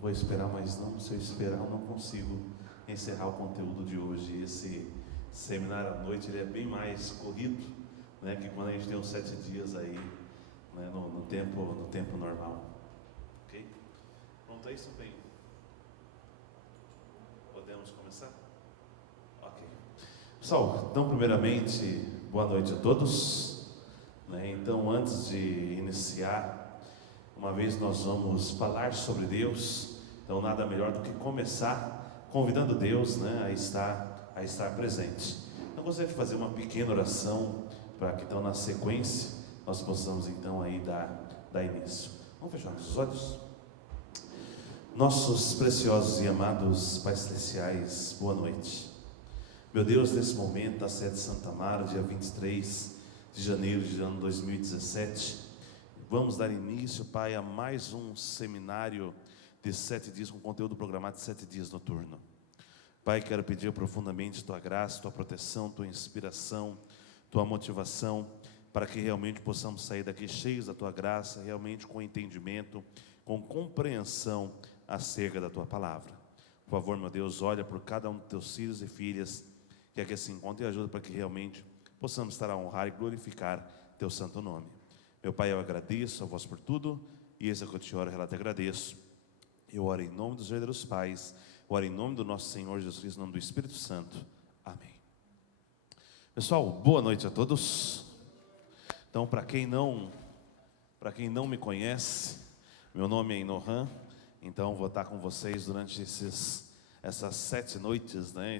Vou esperar, mas não, se eu esperar eu não consigo encerrar o conteúdo de hoje. Esse seminário à noite ele é bem mais corrido, né, que quando a gente tem uns 7 dias aí, né, no tempo normal. Ok? Pronto, é isso bem. Podemos começar? Ok. Pessoal, então primeiramente, boa noite a todos. Então, antes de iniciar, uma vez nós vamos falar sobre Deus, então nada melhor do que começar convidando Deus, né, a estar presente. Então gostaria de fazer uma pequena oração para que então na sequência nós possamos então aí dar início. Vamos fechar nossos olhos? Nossos preciosos e amados Pais Celestiais, boa noite. Meu Deus, nesse momento, na sede de Santa Mara, dia 23 de janeiro de ano 2017, vamos dar início, Pai, a mais um seminário de 7 dias, com conteúdo programado de 7 dias noturno. Pai, quero pedir profundamente Tua graça, Tua proteção, Tua inspiração, Tua motivação, para que realmente possamos sair daqui cheios da Tua graça, realmente com entendimento, com compreensão acerca da Tua palavra. Por favor, meu Deus, olha por cada um dos Teus filhos e filhas que aqui se encontra e ajuda para que realmente possamos estar a honrar e glorificar Teu santo nome. Meu Pai, eu agradeço a Vós por tudo, e esse é o que eu te oro, eu te agradeço. Eu oro em nome dos verdadeiros pais, eu oro em nome do nosso Senhor Jesus Cristo, em nome do Espírito Santo. Amém. Pessoal, boa noite a todos. Então, para quem não me conhece, meu nome é Inohan. Então, vou estar com vocês durante essas 7 noites, né?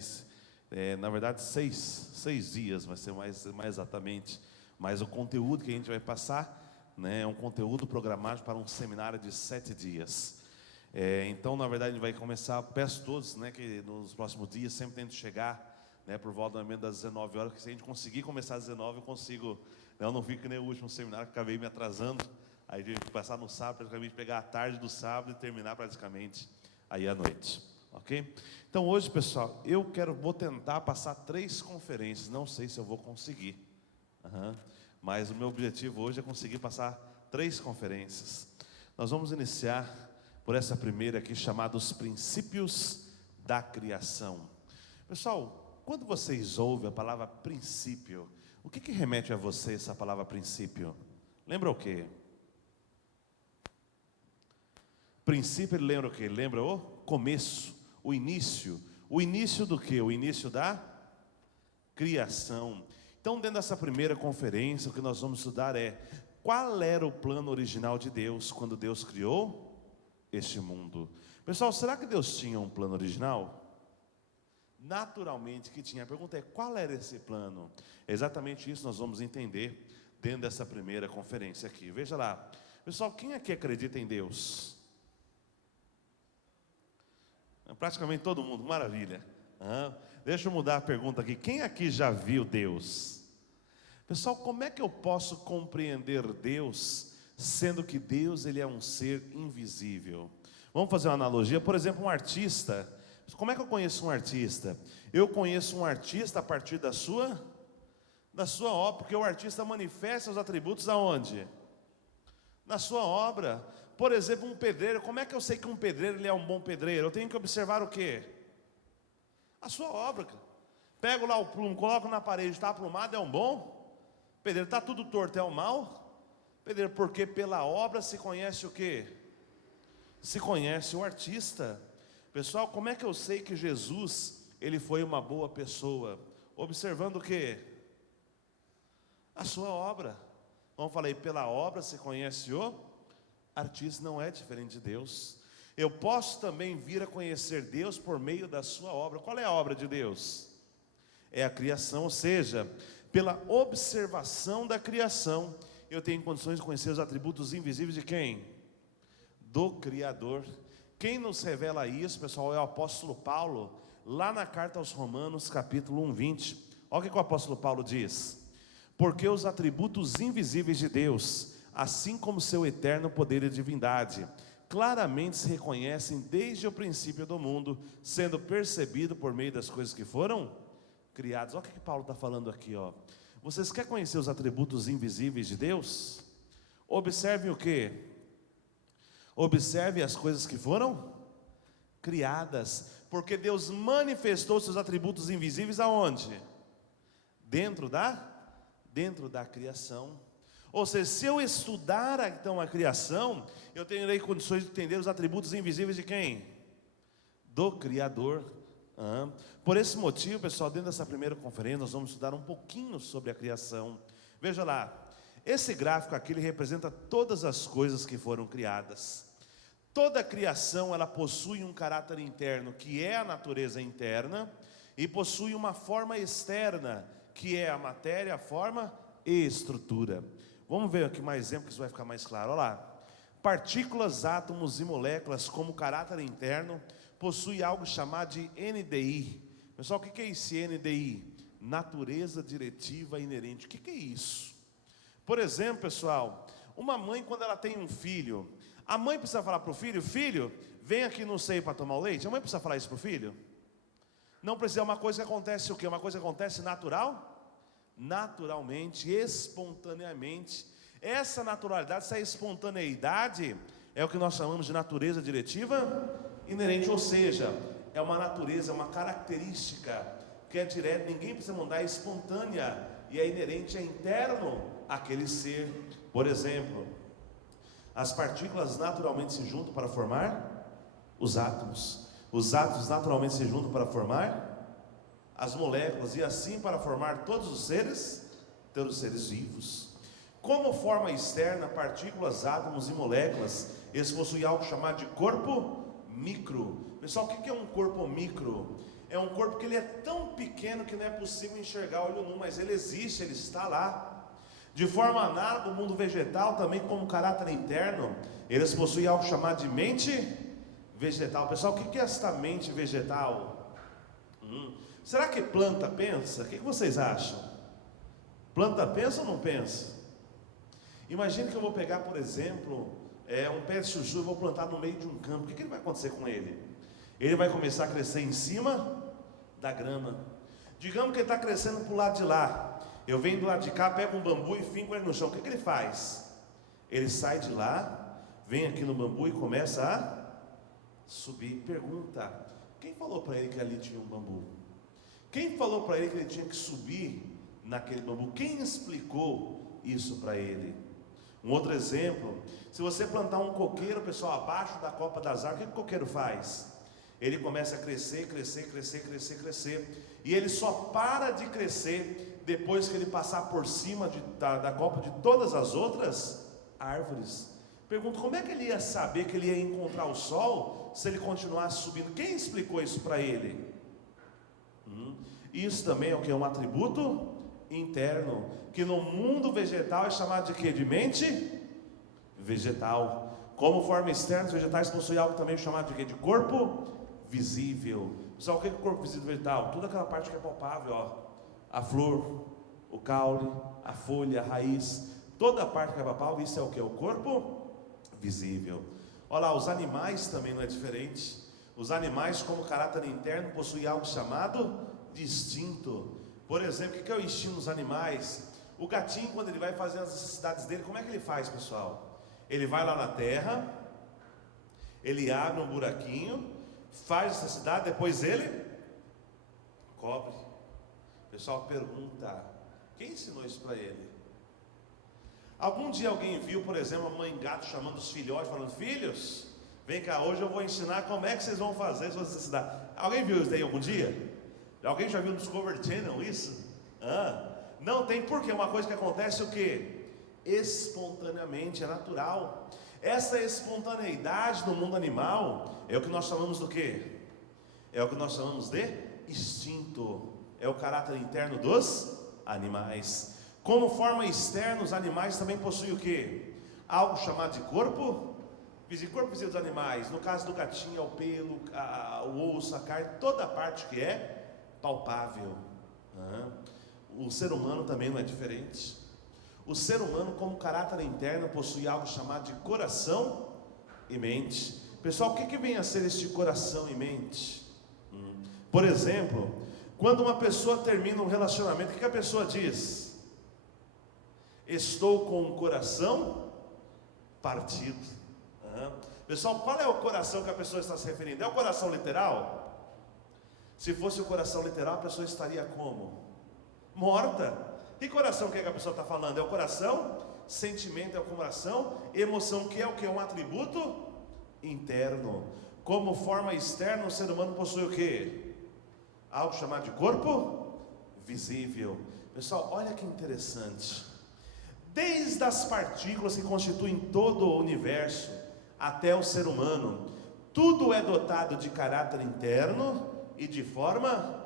Na verdade, 6 dias, vai ser mais exatamente. Mas o conteúdo que a gente vai passar, né, é um conteúdo programado para um seminário de 7 dias. Então, na verdade, a gente vai começar, peço a todos, né, que nos próximos dias sempre tente chegar, né, por volta das 19 horas, que se a gente conseguir começar às 19, eu consigo, né, eu não fico que nem o último seminário, que acabei me atrasando, aí a gente passar no sábado, praticamente pegar a tarde do sábado e terminar praticamente aí à noite, ok? Então hoje, pessoal, vou tentar passar 3 conferências, não sei se eu vou conseguir, mas o meu objetivo hoje é conseguir passar 3 conferências. Nós vamos iniciar por essa primeira aqui, chamada Os Princípios da Criação. Pessoal, quando vocês ouvem a palavra princípio, o que remete a você essa palavra princípio? Lembra o quê? Princípio, ele lembra o quê? Lembra o começo, o início. O início do quê? O início da criação. Então, dentro dessa primeira conferência, o que nós vamos estudar é qual era o plano original de Deus quando Deus criou este mundo. Pessoal, será que Deus tinha um plano original? Naturalmente que tinha. A pergunta é, qual era esse plano? É exatamente isso que nós vamos entender dentro dessa primeira conferência aqui. Veja lá. Pessoal, quem aqui acredita em Deus? Praticamente todo mundo, maravilha. Deixa eu mudar a pergunta aqui. Quem aqui já viu Deus? Pessoal, como é que eu posso compreender Deus, sendo que Deus ele é um ser invisível? Vamos fazer uma analogia. Por exemplo, um artista. Como é que eu conheço um artista? Eu conheço um artista a partir da sua obra, porque o artista manifesta os atributos aonde? Na sua obra. Por exemplo, um pedreiro. Como é que eu sei que um pedreiro ele é um bom pedreiro? Eu tenho que observar o quê? A sua obra. Pego lá o plumo, coloco na parede, está aprumado, é um bom pedreiro. Está tudo torto, é um mau pedreiro. Porque pela obra se conhece o quê? Se conhece o artista. Pessoal, como é que eu sei que Jesus ele foi uma boa pessoa? Observando o quê? A sua obra. Vamos falar aí, pela obra se conhece o artista. Não é diferente de Deus. Eu posso também vir a conhecer Deus por meio da sua obra. Qual é a obra de Deus? É a criação, ou seja, pela observação da criação, eu tenho condições de conhecer os atributos invisíveis de quem? Do Criador. Quem nos revela isso, pessoal, é o apóstolo Paulo, lá na carta aos Romanos, capítulo 1, 20. Olha o que o apóstolo Paulo diz. Porque os atributos invisíveis de Deus, assim como seu eterno poder e divindade, claramente se reconhecem desde o princípio do mundo, sendo percebido por meio das coisas que foram criadas. Olha o que Paulo está falando aqui, ó. Vocês querem conhecer os atributos invisíveis de Deus? Observem o quê? Observe as coisas que foram Criadas, porque Deus manifestou seus atributos invisíveis aonde? Dentro da criação. Ou seja, se eu estudar então a criação, eu terei condições de entender os atributos invisíveis de quem? Do Criador. Por esse motivo, pessoal, dentro dessa primeira conferência, nós vamos estudar um pouquinho sobre a criação. Veja lá, esse gráfico aqui, ele representa todas as coisas que foram criadas. Toda a criação, ela possui um caráter interno, que é a natureza interna, e possui uma forma externa, que é a matéria, a forma e estrutura. Vamos ver aqui mais exemplo, que isso vai ficar mais claro. Olha lá, partículas, átomos e moléculas, como caráter interno, possui algo chamado de NDI. Pessoal, o que é esse NDI? Natureza diretiva inerente. O que é isso? Por exemplo, pessoal, uma mãe, quando ela tem um filho, a mãe precisa falar para o filho: filho, vem aqui no seio para tomar o leite. A mãe precisa falar isso para o filho? Não precisa. É uma coisa que acontece o quê? Uma coisa que acontece naturalmente, espontaneamente. Essa naturalidade, essa espontaneidade é o que nós chamamos de natureza diretiva inerente, ou seja, é uma natureza, é uma característica que é direta, ninguém precisa mandar, é espontânea, e é inerente, é interno àquele ser. Por exemplo, as partículas naturalmente se juntam para formar os átomos naturalmente se juntam para formar as moléculas, e assim para formar todos os seres vivos. Como forma externa, partículas, átomos e moléculas, eles possuem algo chamado de corpo micro. Pessoal, o que é um corpo micro? É um corpo que ele é tão pequeno que não é possível enxergar olho nu, mas ele existe, ele está lá. De forma análoga, o mundo vegetal também, como caráter interno, eles possuem algo chamado de mente vegetal. Pessoal, o que é esta mente vegetal? Será que planta pensa? O que vocês acham? Planta pensa ou não pensa? Imagine que eu vou pegar, por exemplo, um pé de chuchu e vou plantar no meio de um campo. O que vai acontecer com ele? Ele vai começar a crescer em cima da grama. Digamos que ele está crescendo para o lado de lá. Eu venho do lado de cá, pego um bambu e finco ele no chão. O que ele faz? Ele sai de lá, vem aqui no bambu e começa a subir. Pergunta: quem falou para ele que ali tinha um bambu? Quem falou para ele que ele tinha que subir naquele bambu? Quem explicou isso para ele? Um outro exemplo: se você plantar um coqueiro, pessoal, abaixo da copa das árvores, o que o coqueiro faz? Ele começa a crescer, e ele só para de crescer depois que ele passar por cima da copa de todas as outras árvores. Pergunto: como é que ele ia saber que ele ia encontrar o sol se ele continuasse subindo? Quem explicou isso para ele? Isso também é o que? Um atributo interno, que no mundo vegetal é chamado de quê? De mente vegetal. Como forma externa, os vegetais possuem algo também chamado de quê? De corpo visível. Pessoal, o que é o corpo visível vegetal? Toda aquela parte que é palpável, ó. A flor, o caule, a folha, a raiz, toda a parte que é palpável, isso é o que? O corpo visível. Olha lá, os animais também não é diferente. Os animais, como caráter interno, possuem algo chamado de instinto. Por exemplo, o que é o instinto dos animais? O gatinho, quando ele vai fazer as necessidades dele, como é que ele faz, pessoal? Ele vai lá na terra, ele abre um buraquinho, faz a necessidade, depois ele cobre. O pessoal pergunta: quem ensinou isso para ele? Algum dia alguém viu, por exemplo, a mãe gato chamando os filhotes, falando: filhos, vem cá, hoje eu vou ensinar como é que vocês vão fazer suas necessidades. Alguém viu isso daí algum dia? Alguém já viu no Discovery Channel isso? Não tem, porque é uma coisa que acontece o quê? Espontaneamente, é natural. Essa espontaneidade no mundo animal é o que nós chamamos do quê? É o que nós chamamos de instinto. É o caráter interno dos animais. Como forma externa, os animais também possuem o quê? Algo chamado de corpo visível dos animais. No caso do gatinho, é o pelo, o osso, a carne, toda a parte que é palpável. O ser humano também não é diferente. O ser humano, como caráter interno, possui algo chamado de coração e mente. Pessoal, o que vem a ser este coração e mente? Por exemplo, quando uma pessoa termina um relacionamento, o que a pessoa diz? Estou com o coração partido. Pessoal, qual é o coração que a pessoa está se referindo? É o coração literal? Se fosse o coração literal, a pessoa estaria como? Morta. E coração, o que é que a pessoa está falando? É o coração? Sentimento é o coração? Emoção, que é o que? Um atributo interno. Como forma externa, o ser humano possui o que? Algo chamado de corpo visível. Pessoal, olha que interessante. Desde as partículas que constituem todo o universo até o ser humano, tudo é dotado de caráter interno e de forma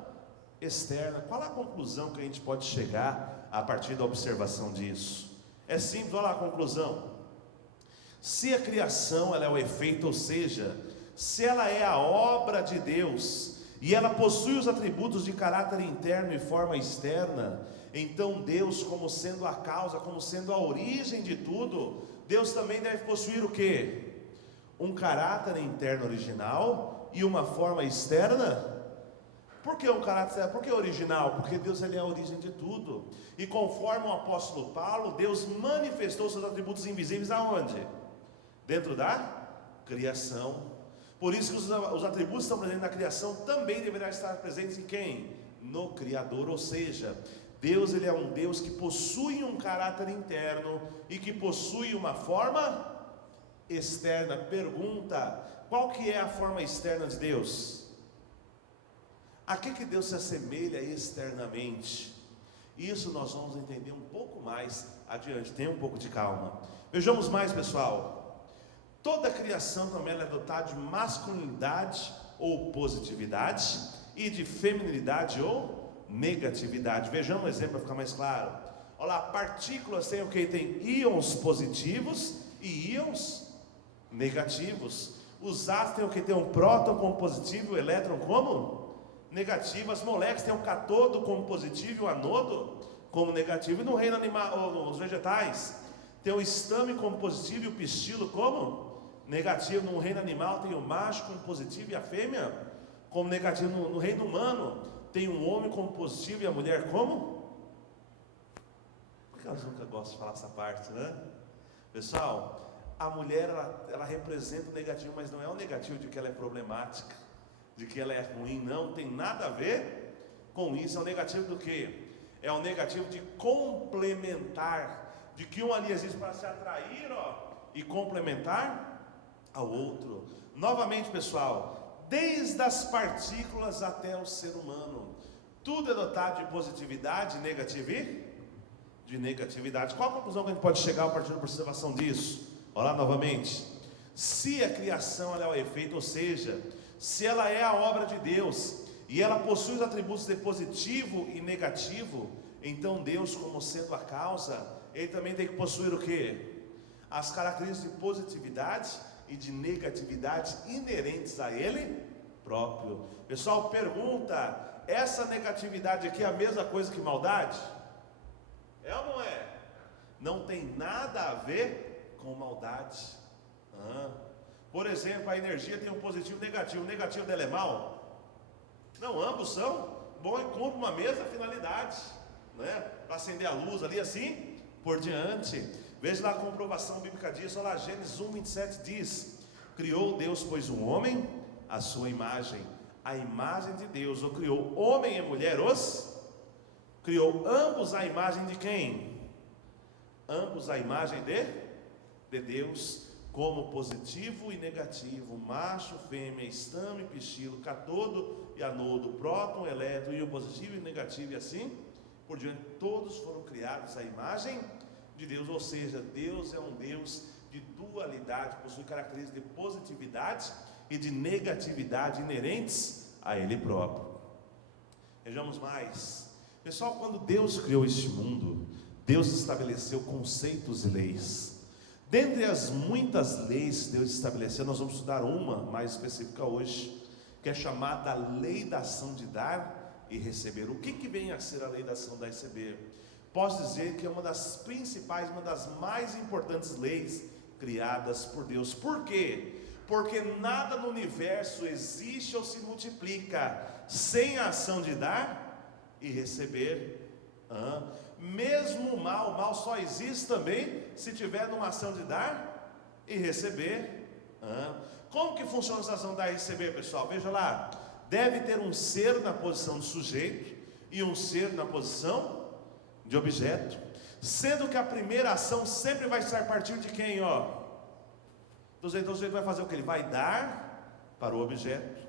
externa. Qual a conclusão que a gente pode chegar a partir da observação disso? É simples, olha lá a conclusão. Se a criação ela é o efeito, ou seja, se ela é a obra de Deus e ela possui os atributos de caráter interno e forma externa, então Deus, como sendo a causa, como sendo a origem de tudo, Deus também deve possuir o quê? Um caráter interno original e uma forma externa. Por que um caráter? Por que original? Porque Deus ele é a origem de tudo. E conforme o apóstolo Paulo, Deus manifestou seus atributos invisíveis aonde? Dentro da criação. Por isso que os atributos que estão presentes na criação também deverão estar presentes em quem? No Criador. Ou seja, Deus ele é um Deus que possui um caráter interno e que possui uma forma externa. Pergunta: qual que é a forma externa de Deus? A que Deus se assemelha externamente? Isso nós vamos entender um pouco mais adiante. Tenha um pouco de calma. Vejamos mais, pessoal. Toda a criação também é dotada de masculinidade ou positividade e de feminilidade ou negatividade. Vejamos um exemplo para ficar mais claro. Olha lá, partículas têm o que? Tem íons positivos e íons negativos. Os átomos têm o que? Tem um próton como positivo e o elétron como negativo. As moléculas têm um cátodo como positivo e o anodo como negativo. E no reino animal, ou nos vegetais, tem o estame como positivo e o pistilo como negativo. No reino animal tem o macho como positivo e a fêmea como negativo. No reino humano tem um homem como positivo e a mulher como? Porque elas nunca gostam de falar essa parte, né? Pessoal, a mulher ela representa o negativo, mas não é o negativo de que ela é problemática, de que ela é ruim, não tem nada a ver com isso. É o negativo do que? É o negativo de complementar, de que um ali existe para se atrair, e complementar ao outro. Novamente, pessoal, desde as partículas até o ser humano, tudo é dotado de positividade e de negatividade. Qual a conclusão que a gente pode chegar a partir da observação disso? Olha lá novamente. Se a criação ela é o efeito, ou seja, se ela é a obra de Deus e ela possui os atributos de positivo e negativo, então Deus, como sendo a causa, ele também tem que possuir o que? As características de positividade e de negatividade inerentes a ele próprio. Pessoal, pergunta: essa negatividade aqui é a mesma coisa que maldade? É ou não é? Não tem nada a ver com maldade. Por exemplo, a energia tem um positivo e negativo. O negativo dela é mal? Não, ambos são bom e cumpre uma mesma finalidade, né? Para acender a luz ali, assim por diante. Veja lá a comprovação bíblica disso. Olha lá, Gênesis 1:27 diz: criou Deus, pois, um homem à sua imagem, a imagem de Deus o criou, homem e mulher os criou. Ambos à imagem de quem? Ambos à imagem de Deus, como positivo e negativo, macho, fêmea, estame, pistilo, cátodo e anodo, próton, elétron, e o positivo e negativo, e assim por diante. Todos foram criados à imagem de Deus, ou seja, Deus é um Deus de dualidade, possui características de positividade e de negatividade inerentes a Ele próprio. Vejamos mais. Pessoal, quando Deus criou este mundo, Deus estabeleceu conceitos e leis. Dentre as muitas leis que Deus estabeleceu, nós vamos estudar uma mais específica hoje, que é chamada a lei da ação de dar e receber. O que vem a ser a lei da ação de dar e receber? Posso dizer que é uma das principais, uma das mais importantes leis criadas por Deus. Por quê? Porque nada no universo existe ou se multiplica sem a ação de dar e receber. Mesmo o mal só existe também se tiver numa ação de dar e receber. Como que funciona essa ação dar e receber, pessoal? Veja lá, deve ter um ser na posição de sujeito e um ser na posição de objeto, sendo que a primeira ação sempre vai estar a partir de quem? Então o sujeito vai fazer o que? Ele vai dar para o objeto,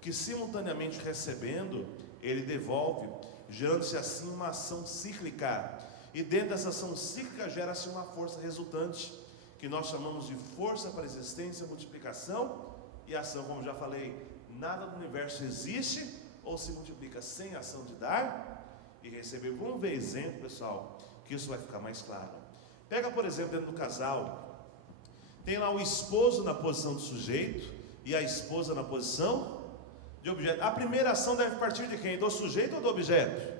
que simultaneamente recebendo, ele devolve, gerando-se assim uma ação cíclica, e dentro dessa ação cíclica gera-se uma força resultante, que nós chamamos de força para existência, multiplicação e ação. Como já falei, nada do universo existe ou se multiplica sem ação de dar e receber. Vamos ver exemplo, pessoal, que isso vai ficar mais claro. Pega, por exemplo, dentro do casal, tem lá o esposo na posição de sujeito e a esposa na posição de objeto. A primeira ação deve partir de quem? Do sujeito ou do objeto?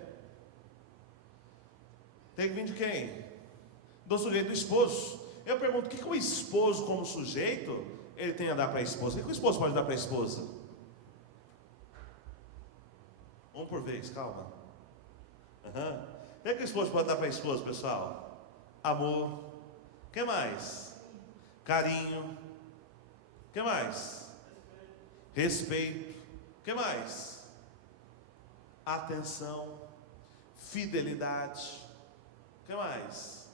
Tem que vir de quem? Do sujeito, do esposo. Eu pergunto, o que o esposo como sujeito, ele tem a dar para a esposa? O que o esposo pode dar para a esposa? Um por vez, calma. O que o esposo pode dar para a esposa, pessoal? Amor. O que mais? Carinho. O que mais? Respeito. O que mais? Atenção. Fidelidade. O que mais?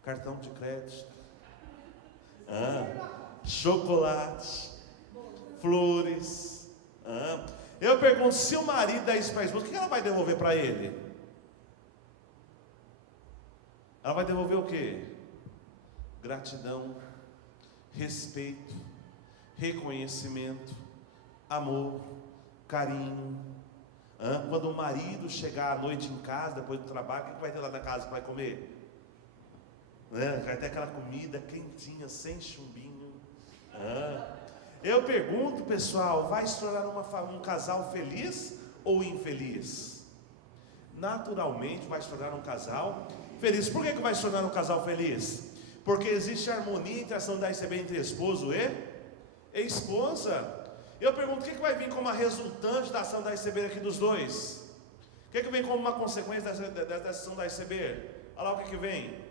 Cartão de crédito, chocolate, flores. Eu pergunto, se o marido dá isso para a esposa, o que ela vai devolver para ele? Ela vai devolver o quê? Gratidão, respeito, reconhecimento, amor, carinho. Quando o marido chegar à noite em casa, depois do trabalho, o que vai ter lá na casa para comer? Vai ter aquela comida quentinha, sem chumbinho. Eu pergunto, pessoal, vai se tornar um casal feliz ou infeliz? Naturalmente vai se tornar um casal feliz. Por que vai se tornar um casal feliz? Porque existe harmonia entre a ação da receber entre esposo e esposa. Eu pergunto, o que vai vir como a resultante da ação da receber aqui dos dois? O que vem como uma consequência dessa ação da receber? Olha lá o que vem.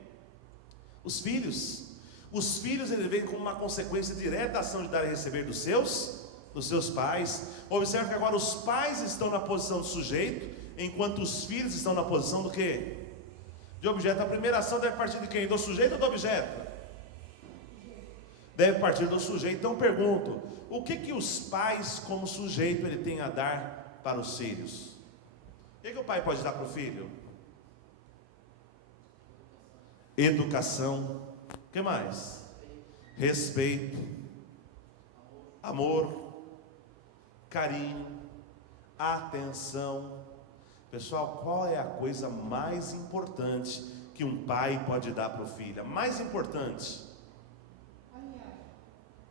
Os filhos. Os filhos, ele vem como uma consequência direta da ação de dar e receber dos seus pais. Observe que agora os pais estão na posição de sujeito, enquanto os filhos estão na posição do quê? De objeto. A primeira ação deve partir de quem? Do sujeito ou do objeto? Deve partir do sujeito. Então pergunto, o que os pais como sujeito ele tem a dar para os filhos? O que o pai pode dar para o filho? Educação. O que mais? Respeito, amor, carinho, atenção. Pessoal, qual é a coisa mais importante que um pai pode dar para o filho? A mais importante?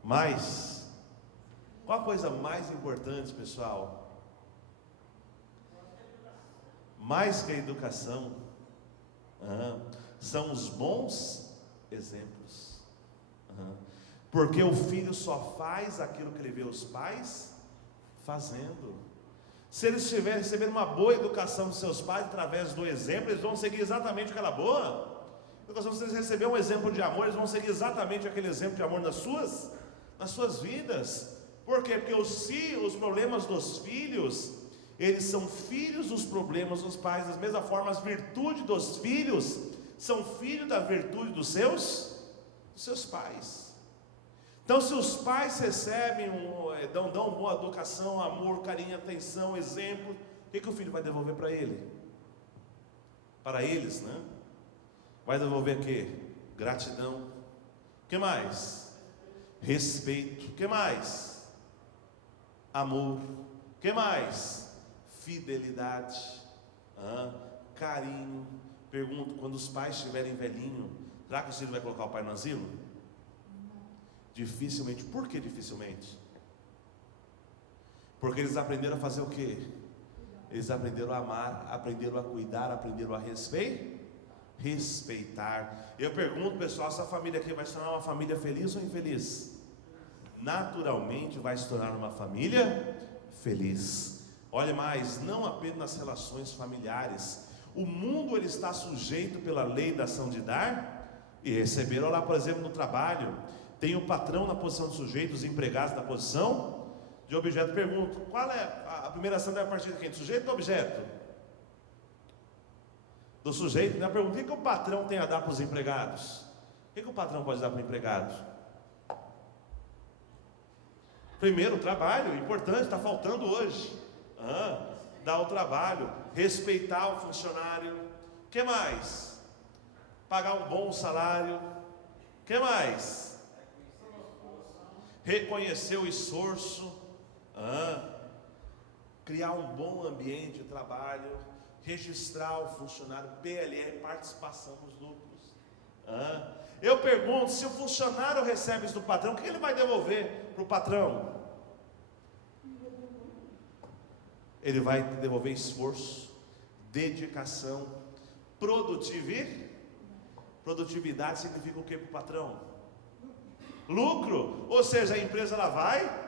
Mais? Qual a coisa mais importante, pessoal? Mais que a educação, são os bons exemplos. Porque o filho só faz aquilo que ele vê os pais fazendo. Se eles receberem uma boa educação dos seus pais através do exemplo, eles vão seguir exatamente aquela boa educação. Se eles receberem um exemplo de amor, eles vão seguir exatamente aquele exemplo de amor nas suas vidas. Por quê? Porque os problemas dos filhos, eles são filhos dos problemas dos pais. Da mesma forma, as virtudes dos filhos são filhos da virtude dos seus pais. Então, se os pais recebem, dão boa educação, amor, carinho, atenção, exemplo, o que o filho vai devolver para ele? Para eles, né? Vai devolver o quê? Gratidão. O que mais? Respeito. O que mais? Amor. O que mais? Fidelidade. Carinho. Pergunto, quando os pais estiverem velhinhos, será que o filho vai colocar o pai no asilo? Dificilmente. Por que dificilmente? Porque eles aprenderam a fazer o quê? Eles aprenderam a amar, aprenderam a cuidar, aprenderam a respeitar. Eu pergunto, pessoal, essa família aqui vai se tornar uma família feliz ou infeliz? Naturalmente vai se tornar uma família feliz. Olha mais, não apenas nas relações familiares. O mundo ele está sujeito pela lei da ação de dar e receber. Olha lá, por exemplo, no trabalho. Tem o patrão na posição de sujeito, os empregados na posição de objeto. Pergunto, qual é a primeira ação da partir de quem? Do sujeito ou do objeto? Do sujeito, né? Pergunta, o que o patrão tem a dar para os empregados? O que o patrão pode dar para o empregado? Primeiro, o trabalho, importante, está faltando hoje. Dar o trabalho, respeitar o funcionário. O que mais? Pagar um bom salário. O que mais? Reconhecer o esforço. Criar um bom ambiente de trabalho. Registrar o funcionário. PLR, participação nos lucros. Eu pergunto, se o funcionário recebe isso do patrão, o que ele vai devolver para o patrão? Ele vai devolver esforço, dedicação, produtividade significa o que para o patrão? Lucro, ou seja, a empresa ela vai.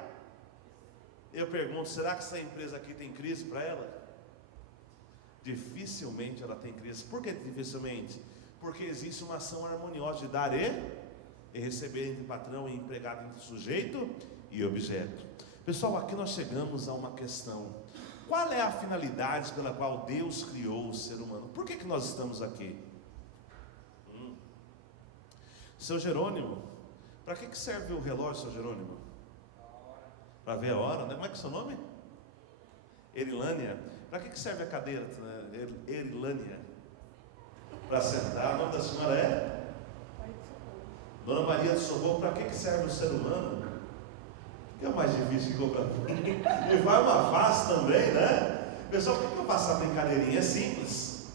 Eu pergunto, será que essa empresa aqui tem crise para ela? Dificilmente ela tem crise. Por que dificilmente? Porque existe uma ação harmoniosa de dar e receber entre patrão e empregado, entre sujeito e objeto. Pessoal, aqui nós chegamos a uma questão. Qual é a finalidade pela qual Deus criou o ser humano? Por que nós estamos aqui? Seu Jerônimo, para que serve o relógio, seu Jerônimo? Para ver a hora, né? Como é que é o seu nome? Erilânia. Para que serve a cadeira, né? Erilânia? Para sentar. O nome da senhora é? Dona Maria de Socorro. Para que serve o ser humano? O que é o mais difícil que comprar? E vai uma face também, né? Pessoal, por que eu faço essa brincadeirinha? É simples.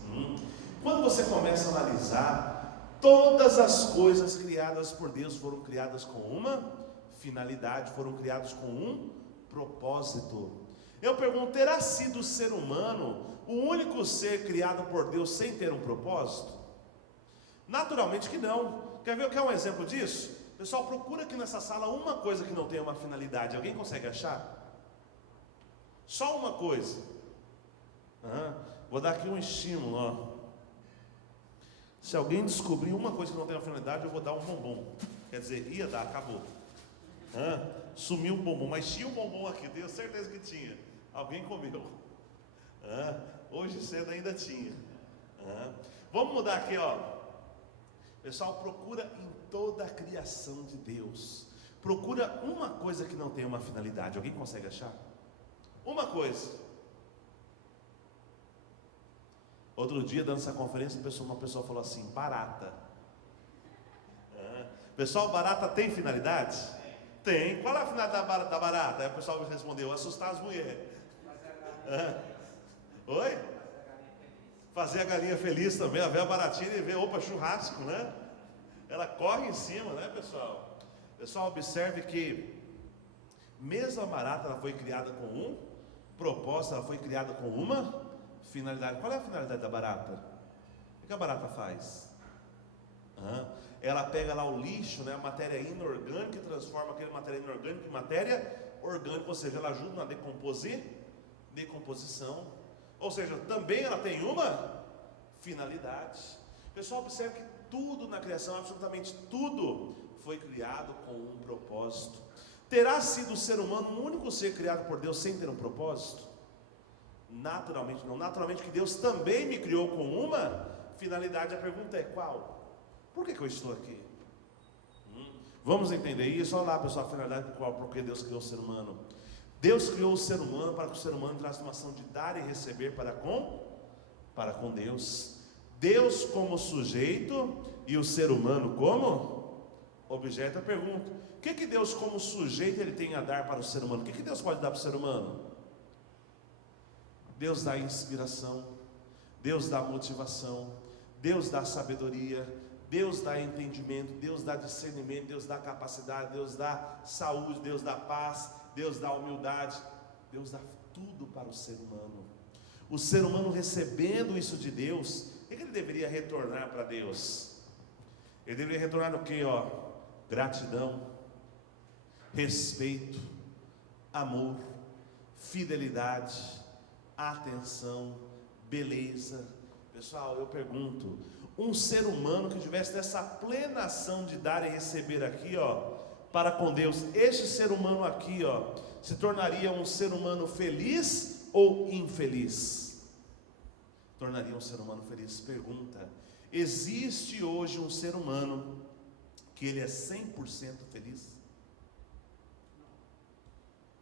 Quando você começa a analisar, todas as coisas criadas por Deus foram criadas com uma finalidade, foram criadas com um propósito. Eu pergunto, terá sido o ser humano o único ser criado por Deus sem ter um propósito? Naturalmente que não. Quer ver o que é um exemplo disso? Pessoal, procura aqui nessa sala uma coisa que não tenha uma finalidade. Alguém consegue achar? Só uma coisa. Vou dar aqui um estímulo, ó. Se alguém descobrir uma coisa que não tem uma finalidade, eu vou dar um bombom. Quer dizer, ia dar, acabou. Sumiu o bombom, mas tinha um bombom aqui, tenho certeza que tinha. Alguém comeu. Hoje cedo ainda tinha. Vamos mudar aqui, ó. Pessoal, procura em toda a criação de Deus. Procura uma coisa que não tem uma finalidade. Alguém consegue achar? Uma coisa. Outro dia, dando essa conferência, uma pessoa falou assim: barata. Pessoal, barata tem finalidade? Tem. Qual é a finalidade da barata? Aí o pessoal respondeu: assustar as mulheres. Oi? Fazer a galinha feliz também. A ver a baratinha e ver, opa, churrasco, né? Ela corre em cima, né, pessoal? Pessoal, observe que mesmo a barata, ela foi criada com um propósito, ela foi criada com uma finalidade. Qual é a finalidade da barata? O que a barata faz? Ela pega lá o lixo, né, a matéria inorgânica, e transforma aquela matéria inorgânica em matéria orgânica, ou seja, ela ajuda na decomposição. Ou seja, também ela tem uma finalidade. Pessoal, observe que tudo na criação, absolutamente tudo, foi criado com um propósito. Terá sido o ser humano o único ser criado por Deus sem ter um propósito? Naturalmente não. Naturalmente que Deus também me criou com uma finalidade. A pergunta é qual? Por que eu estou aqui? Vamos entender isso. Olha lá, pessoal, a finalidade por qual? Porque Deus criou o ser humano. Deus criou o ser humano para que o ser humano entrasse numa ação de dar e receber para com Deus. Deus como sujeito e o ser humano como objeto. Eu pergunto, o que Deus como sujeito ele tem a dar para o ser humano? O que Deus pode dar para o ser humano? Deus dá inspiração, Deus dá motivação, Deus dá sabedoria, Deus dá entendimento, Deus dá discernimento, Deus dá capacidade, Deus dá saúde, Deus dá paz, Deus dá humildade, Deus dá tudo para o ser humano. O ser humano recebendo isso de Deus, o que ele deveria retornar para Deus? Ele deveria retornar o quê? Gratidão, respeito, amor, fidelidade, atenção, beleza. Pessoal, eu pergunto, um ser humano que tivesse essa plena ação de dar e receber aqui, para com Deus, este ser humano aqui, ó, se tornaria um ser humano feliz ou infeliz? Tornaria um ser humano feliz. Pergunta: existe hoje um ser humano que ele é 100% feliz?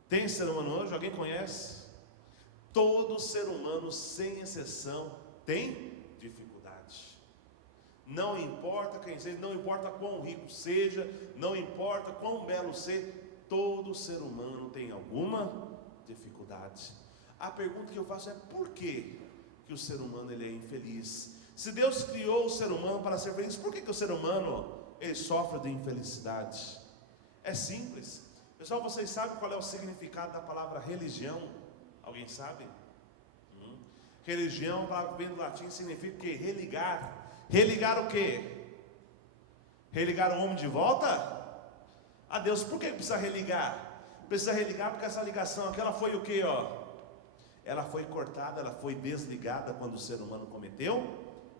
Tem ser humano hoje? Alguém conhece? Todo ser humano, sem exceção, tem dificuldade. Não importa quem seja, não importa quão rico seja, não importa quão belo seja, todo ser humano tem alguma dificuldade. A pergunta que eu faço é: por que o ser humano ele é infeliz? Se Deus criou o ser humano para ser feliz, por que o ser humano ele sofre de infelicidade? É simples. Pessoal, vocês sabem qual é o significado da palavra religião? Alguém sabe? Religião, a palavra que vem do latim, significa o quê? Religar. Religar o quê? Religar o homem de volta a Deus. Por que precisa religar? Precisa religar porque essa ligação aqui, ela foi o quê, ó? Ela foi cortada, ela foi desligada quando o ser humano cometeu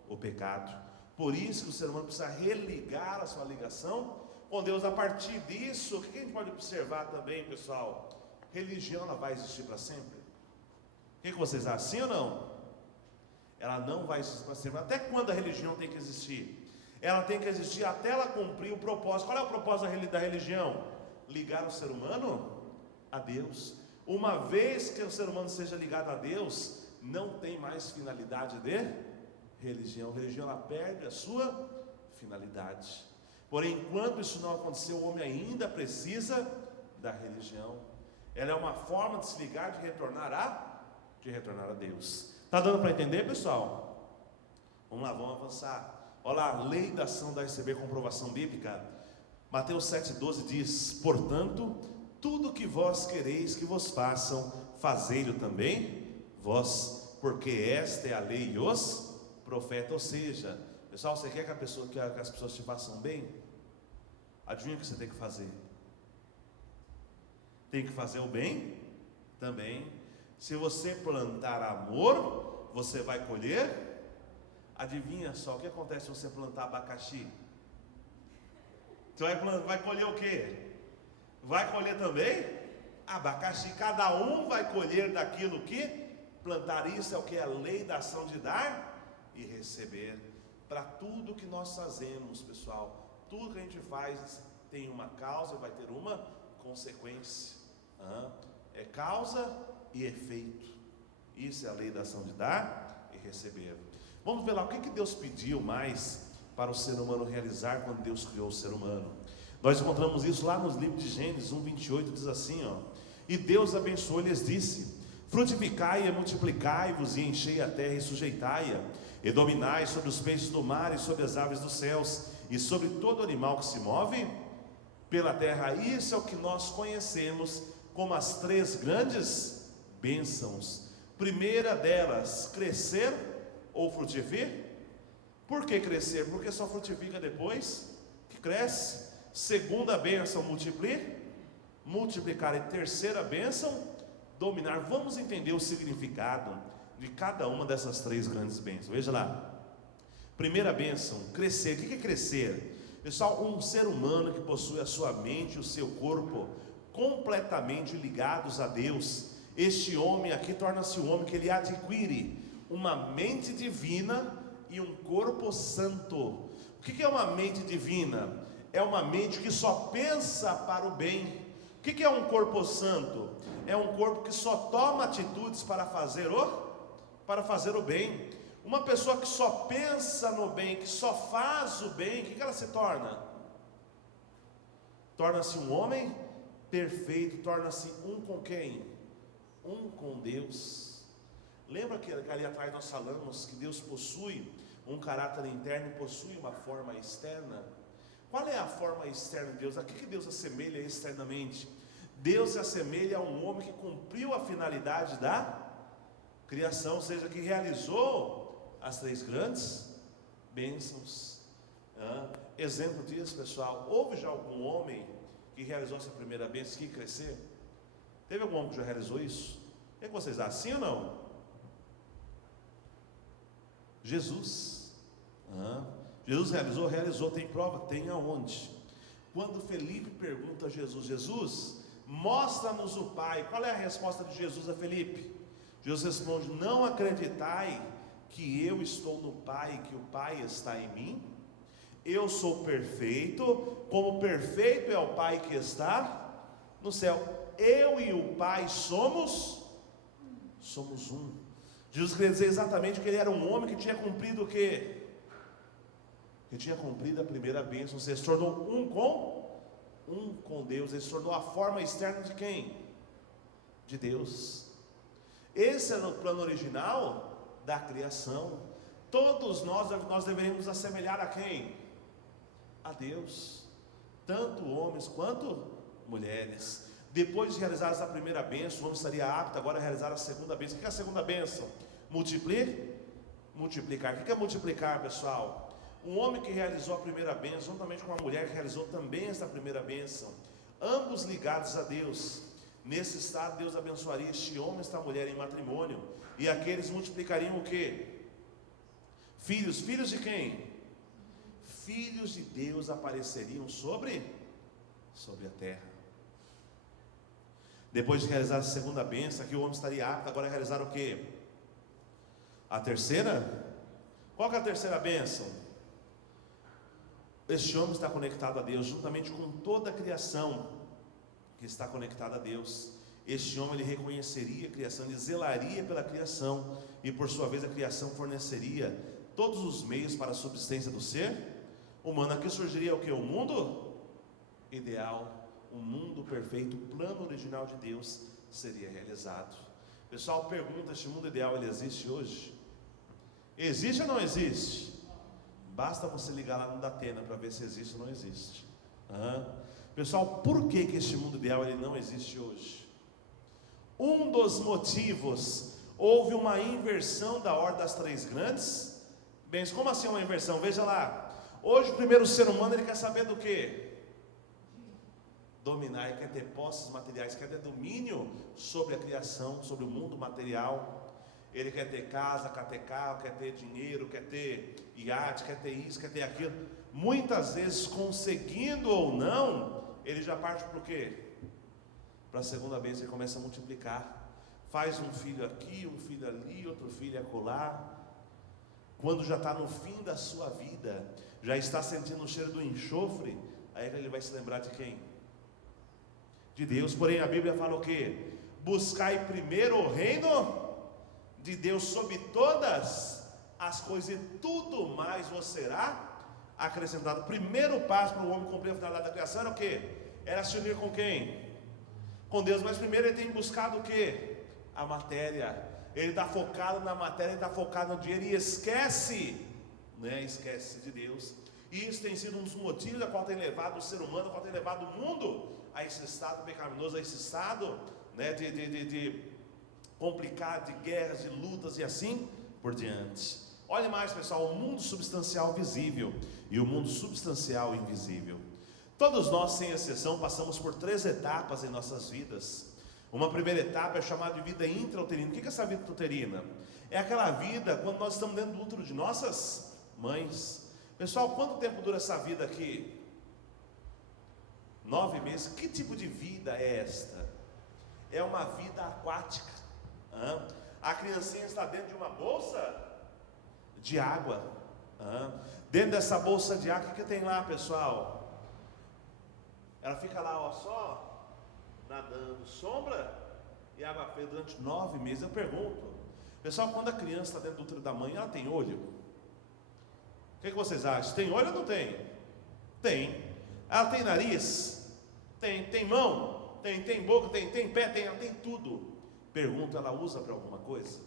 o pecado. Por isso que o ser humano precisa religar a sua ligação com Deus. A partir disso, o que a gente pode observar também, pessoal? Religião, ela vai existir para sempre? O que vocês acham? Sim ou não? Ela não vai existir para sempre. Até quando a religião tem que existir? Ela tem que existir até ela cumprir o propósito. Qual é o propósito da religião? Ligar o ser humano a Deus. Uma vez que o ser humano seja ligado a Deus, não tem mais finalidade de religião. A religião, ela perde a sua finalidade. Porém, enquanto isso não acontecer, o homem ainda precisa da religião. Ela é uma forma de se ligar, de retornar a Deus. Está dando para entender, pessoal? Vamos lá, vamos avançar. Olha lá, lei da ação da receber comprovação bíblica. Mateus 7,12 diz: portanto, tudo que vós quereis que vos façam, fazei-o também vós, porque esta é a lei e os profetas. Ou seja, pessoal, você quer que as pessoas te façam bem? Adivinha o que você tem que fazer? Tem que fazer o bem também. Se você plantar amor, você vai colher. Adivinha só o que acontece se você plantar abacaxi? Você vai colher o quê? Vai colher também abacaxi. Cada um vai colher daquilo que plantar. Isso é o que é a lei da ação de dar e receber. Para tudo que nós fazemos, pessoal, tudo que a gente faz tem uma causa e vai ter uma consequência. É causa e efeito. Isso é a lei da ação de dar e receber. Vamos ver lá o que Deus pediu mais para o ser humano realizar quando Deus criou o ser humano. Nós encontramos isso lá nos livros de Gênesis 1:28, diz assim, ó: e Deus abençoou e lhes disse: frutificai e multiplicai-vos e enchei a terra e sujeitai-a, e dominai sobre os peixes do mar e sobre as aves dos céus e sobre todo animal que se move pela terra. Isso é o que nós conhecemos como as 3 grandes bênçãos. Primeira delas, crescer ou frutificar. Por que crescer? Porque só frutifica depois que cresce. Segunda bênção, multiplicar. E terceira bênção, dominar. Vamos entender o significado de cada uma dessas 3 grandes bênçãos. Veja lá. Primeira bênção, crescer. O que é crescer? Pessoal, um ser humano que possui a sua mente e o seu corpo completamente ligados a Deus, este homem aqui torna-se um homem que ele adquire uma mente divina e um corpo santo. O que é uma mente divina? É uma mente que só pensa para o bem. O que é um corpo santo? É um corpo que só toma atitudes para fazer o bem. Uma pessoa que só pensa no bem, que só faz o bem, o que ela se torna? Torna-se um homem perfeito, torna-se um com quem? Um com Deus. Lembra que ali atrás nós falamos que Deus possui um caráter interno e possui uma forma externa? Qual é a forma externa de Deus? A que Deus assemelha externamente? Deus se assemelha a um homem que cumpriu a finalidade da criação, ou seja, que realizou as 3 grandes bênçãos. Exemplo disso, pessoal, houve já algum homem que realizou essa primeira bênção, que crescer? Teve algum homem que já realizou isso? O que vocês acham? Sim ou não? Jesus. Jesus realizou, tem prova? Tem aonde? Quando Felipe pergunta a Jesus: Jesus, mostra-nos o Pai. Qual é a resposta de Jesus a Felipe? Jesus responde: não acreditai que eu estou no Pai, que o Pai está em mim? Eu sou perfeito, como perfeito é o Pai que está no céu. Eu e o Pai somos um. Jesus queria dizer exatamente que ele era um homem que tinha cumprido o quê? Que tinha cumprido a primeira bênção. Ele se tornou um com Deus. Ele se tornou a forma externa de quem? De Deus. Esse era o plano original da criação. Todos nós deveríamos nos assemelhar a quem? A Deus, tanto homens quanto mulheres. Depois de realizar essa primeira bênção, o homem estaria apto agora a realizar a segunda bênção. O que é a segunda bênção? Multiplicar. O que é multiplicar, pessoal? Um homem que realizou a primeira bênção, juntamente com uma mulher que realizou também essa primeira bênção, ambos ligados a Deus. Nesse estado, Deus abençoaria este homem e esta mulher em matrimônio, e aqueles multiplicariam o quê? Filhos de quem? Filhos de Deus apareceriam sobre a terra. Depois de realizar a segunda bênção, aqui o homem estaria apto agora a realizar o quê? A terceira? Qual que é a terceira bênção? Este homem está conectado a Deus, juntamente com toda a criação que está conectada a Deus. Este homem, ele reconheceria a criação, ele zelaria pela criação, e por sua vez a criação forneceria todos os meios para a subsistência do ser humano. Aqui surgiria o que? O mundo ideal, o mundo perfeito, o plano original de Deus seria realizado. Pessoal, pergunta: este mundo ideal, ele existe hoje? Existe ou não existe? Basta você ligar lá no Datena para ver se existe ou não existe. Pessoal, por que este mundo ideal ele não existe hoje? Um dos motivos: houve uma inversão da ordem das três grandes bênçãos. Como assim uma inversão? Veja lá. Hoje o primeiro ser humano, ele quer saber do quê? Dominar, ele quer ter posses materiais, quer ter domínio sobre a criação, sobre o mundo material. Ele quer ter casa, quer ter carro, quer ter dinheiro, quer ter iate, quer ter isso, quer ter aquilo. Muitas vezes, conseguindo ou não, ele já parte para o quê? Para a segunda vez, ele começa a multiplicar. Faz um filho aqui, um filho ali, outro filho acolá. Quando já está no fim da sua vida, já está sentindo o cheiro do enxofre, aí ele vai se lembrar de quem? De Deus. Porém a Bíblia fala o quê? Buscai primeiro o reino de Deus sobre todas as coisas, e tudo mais vos será acrescentado. O primeiro passo para o homem cumprir a finalidade da criação era o quê? Era se unir com quem? Com Deus. Mas primeiro ele tem buscado o quê? A matéria. Ele está focado na matéria, ele está focado no dinheiro e esquece de Deus. E isso tem sido um dos motivos a qual tem levado o ser humano, a qual tem levado o mundo a esse estado pecaminoso, a esse estado de complicado, de guerras, de lutas e assim por diante. Olhe mais, pessoal: o mundo substancial visível e o mundo substancial invisível. Todos nós, sem exceção, passamos por três etapas em nossas vidas. Uma primeira etapa é chamada de vida intrauterina. O que é essa vida intrauterina? É aquela vida quando nós estamos dentro do útero de nossas mães. Pessoal, quanto tempo dura essa vida aqui? 9 meses. Que tipo de vida é esta? É uma vida aquática. A criancinha está dentro de uma bolsa de água. Dentro dessa bolsa de água, o que tem lá, pessoal? Ela fica lá, ó, só nadando, sombra e água fria durante 9 meses. Eu pergunto, pessoal, quando a criança está dentro do útero da mãe, ela tem olho? O que vocês acham? Tem olho ou não tem? Tem. Ela tem nariz? Tem mão? Tem boca? Tem pé? Ela tem tudo. Pergunto, ela usa para alguma coisa?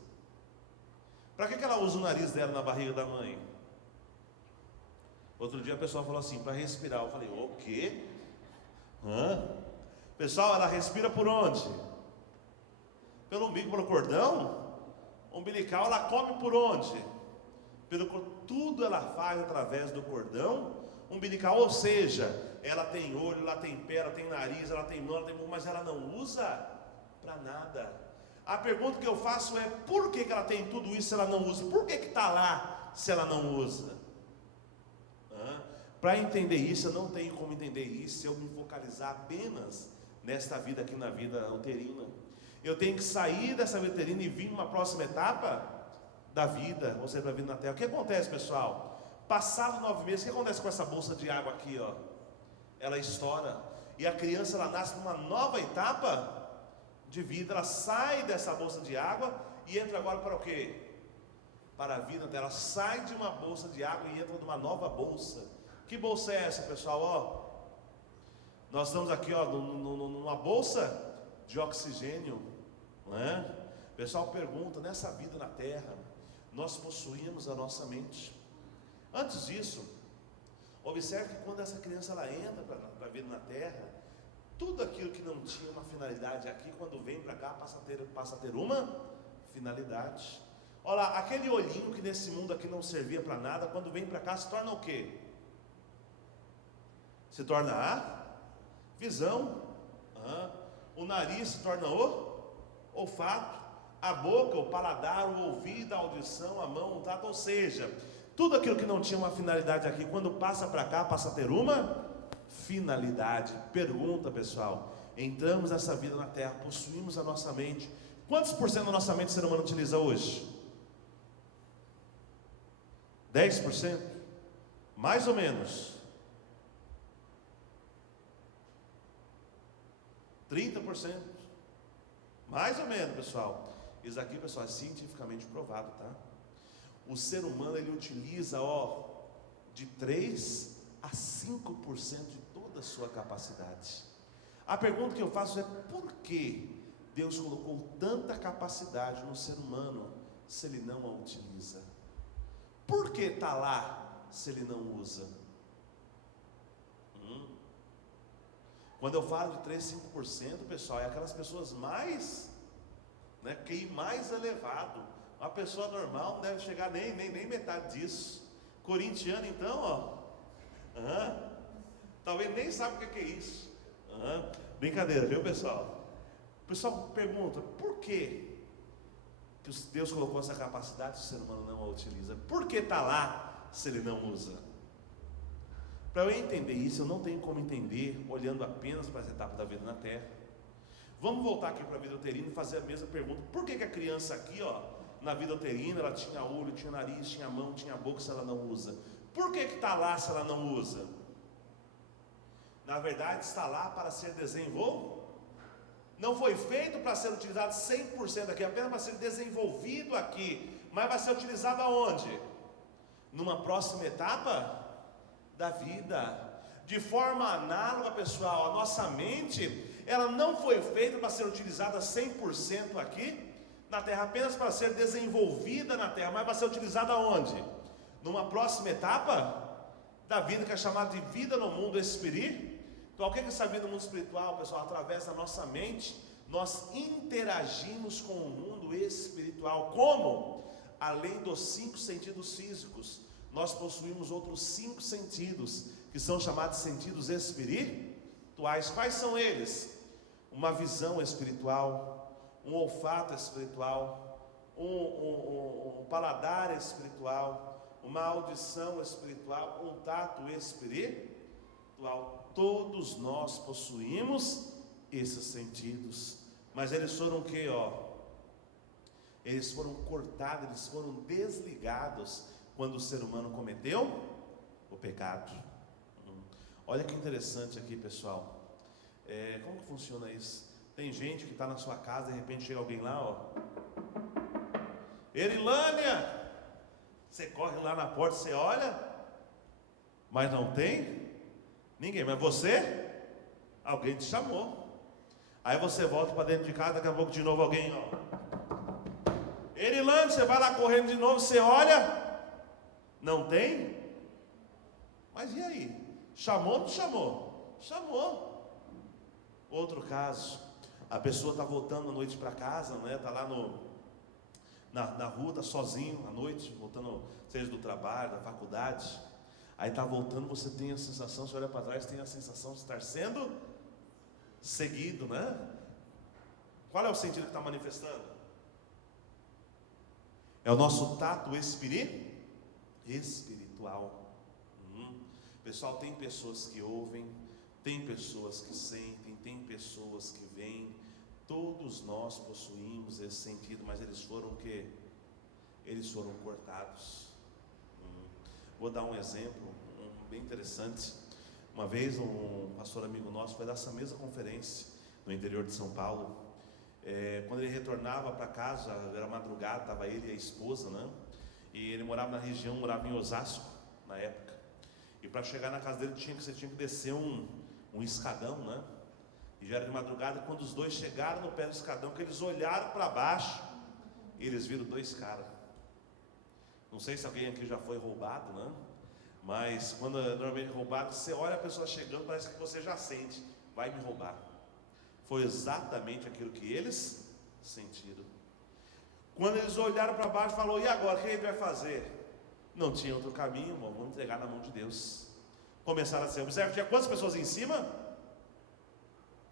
Para que ela usa o nariz dela na barriga da mãe? Outro dia a pessoa falou assim: para respirar. Eu falei: o quê? Pessoal, ela respira por onde? Pelo umbigo, pelo cordão umbilical. Ela come por onde? Tudo ela faz através do cordão umbilical. Ou seja, ela tem olho, ela tem pé, ela tem nariz, ela tem mão, ela tem boca, mas ela não usa para nada. A pergunta que eu faço é: por que ela tem tudo isso se ela não usa? Por que está lá se ela não usa? Para entender isso, eu não tenho como entender isso se eu me focalizar apenas nesta vida aqui, na vida uterina. Eu tenho que sair dessa vida uterina e vir numa próxima etapa da vida, ou seja, da vida na terra. O que acontece, pessoal? Passados 9 meses, o que acontece com essa bolsa de água aqui, ó? Ela estoura, e a criança, ela nasce numa nova etapa de vida. Ela sai dessa bolsa de água e entra agora para o quê? Para a vida dela. Ela sai de uma bolsa de água e entra numa nova bolsa. Que bolsa é essa, pessoal? Ó, nós estamos aqui, ó, numa bolsa de oxigênio, não é? O pessoal pergunta, nessa vida na terra, nós possuímos a nossa mente. Antes disso, observe que quando essa criança ela entra para a vida na terra, tudo aquilo que não tinha uma finalidade aqui, quando vem para cá, passa a ter uma finalidade. Olha lá, aquele olhinho que nesse mundo aqui não servia para nada, quando vem para cá se torna o quê? Se torna a visão. O nariz se torna o olfato. A boca, o paladar, o ouvido, a audição, a mão, o tato. Ou seja, tudo aquilo que não tinha uma finalidade aqui, quando passa para cá, passa a ter uma finalidade. Pergunta, pessoal: entramos nessa vida na terra, possuímos a nossa mente. Quantos por cento da nossa mente o ser humano utiliza hoje? 10%? Mais ou menos? 30%? Mais ou menos, pessoal. Isso aqui, pessoal, é cientificamente provado, tá? O ser humano, ele utiliza, de 3 a 5% de toda a sua capacidade. A pergunta que eu faço é: por que Deus colocou tanta capacidade no ser humano se ele não a utiliza? Por que está lá se ele não usa? Quando eu falo de 3, 5%, pessoal, é aquelas pessoas mais, né, QI mais elevado. Uma pessoa normal não deve chegar nem metade disso. Corintiano, então, talvez nem sabe o que é isso. Brincadeira, viu, pessoal? O pessoal pergunta: por que Deus colocou essa capacidade se o ser humano não a utiliza? Por que está lá se ele não usa? Para eu entender isso, eu não tenho como entender olhando apenas para as etapas da vida na terra. Vamos voltar aqui para a vida uterina e fazer a mesma pergunta: por que a criança aqui, na vida uterina, ela tinha olho, tinha nariz, tinha mão, tinha boca, se ela não usa? Por que está lá se ela não usa? Na verdade, está lá para ser desenvolvido. Não foi feito para ser utilizado 100% aqui, apenas para ser desenvolvido aqui. Mas vai ser utilizado aonde? Numa próxima etapa da vida. De forma análoga, pessoal, a nossa mente, ela não foi feita para ser utilizada 100% aqui na terra, apenas para ser desenvolvida na terra, mas vai ser utilizada aonde? Numa próxima etapa da vida, que é chamada de vida no mundo espiritual. Então, o que é essa vida no mundo espiritual, pessoal? Através da nossa mente, nós interagimos com o mundo espiritual. Como? Além dos 5 sentidos físicos, nós possuímos outros 5 sentidos, que são chamados sentidos espirituais. Quais são eles? Uma visão espiritual, um olfato espiritual, um paladar espiritual, uma audição espiritual, um tato espiritual. Todos nós possuímos esses sentidos, mas eles foram o quê? Eles foram cortados, eles foram desligados quando o ser humano cometeu o pecado. Olha que interessante aqui, pessoal. Como que funciona isso? Tem gente que está na sua casa, de repente chega alguém lá, Erilânia! Você corre lá na porta, você olha, mas não tem ninguém. Mas você, alguém te chamou. Aí você volta para dentro de casa, daqui a pouco de novo alguém, Erilânia, você vai lá correndo de novo, você olha, não tem. Mas e aí? Chamou ou não chamou? Chamou. Outro caso, a pessoa está voltando à noite para casa, né? Está lá na rua, está sozinho à noite, voltando, seja do trabalho, da faculdade. Aí está voltando, você tem a sensação, você olha para trás, tem a sensação de estar sendo seguido, né? Qual é o sentido que está manifestando? É o nosso tato espiritual. Pessoal, tem pessoas que ouvem, tem pessoas que sentem, tem pessoas que veem. Todos nós possuímos esse sentido, mas eles foram o quê? Eles foram cortados. Vou dar um exemplo bem interessante. Uma vez um pastor amigo nosso foi dar essa mesma conferência no interior de São Paulo. Quando ele retornava para casa, era madrugada, estava ele e a esposa, né? E ele morava na região, morava em Osasco na época. E para chegar na casa dele você tinha que descer um escadão, né? E já era de madrugada. Quando os dois chegaram no pé do escadão, que eles olharam para baixo, e eles viram dois caras. Não sei se alguém aqui já foi roubado, né? Mas quando é normalmente roubado, você olha a pessoa chegando, parece que você já sente, vai me roubar. Foi exatamente aquilo que eles sentiram. Quando eles olharam para baixo, falou: e agora, o que a gente vai fazer? Não tinha outro caminho, irmão, vamos entregar na mão de Deus. Começaram a ser, observa, tinha quantas pessoas em cima?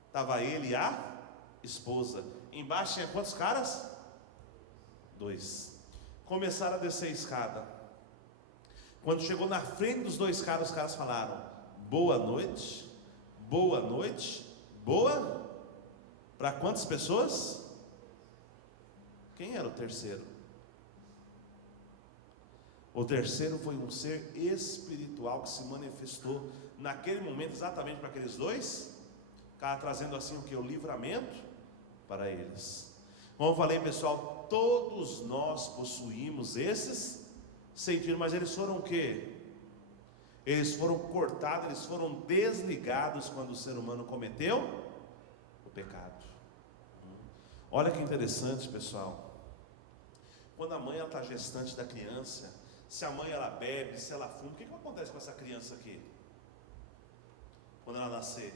Estava ele e a esposa. Embaixo tinha quantos caras? 2. Começaram a descer a escada. Quando chegou na frente dos 2 caras, os caras falaram: boa noite, boa noite, boa. Para quantas pessoas? Quem era o terceiro? O terceiro foi um ser espiritual que se manifestou naquele momento exatamente para aqueles 2 caras, trazendo assim o que? O livramento para eles. Como eu falei, pessoal, todos nós possuímos esses sentidos, mas eles foram o quê? Eles foram cortados, eles foram desligados quando o ser humano cometeu o pecado. Olha que interessante, pessoal. Quando a mãe está gestante da criança, se a mãe ela bebe, se ela fuma, o que acontece com essa criança aqui? Quando ela nascer,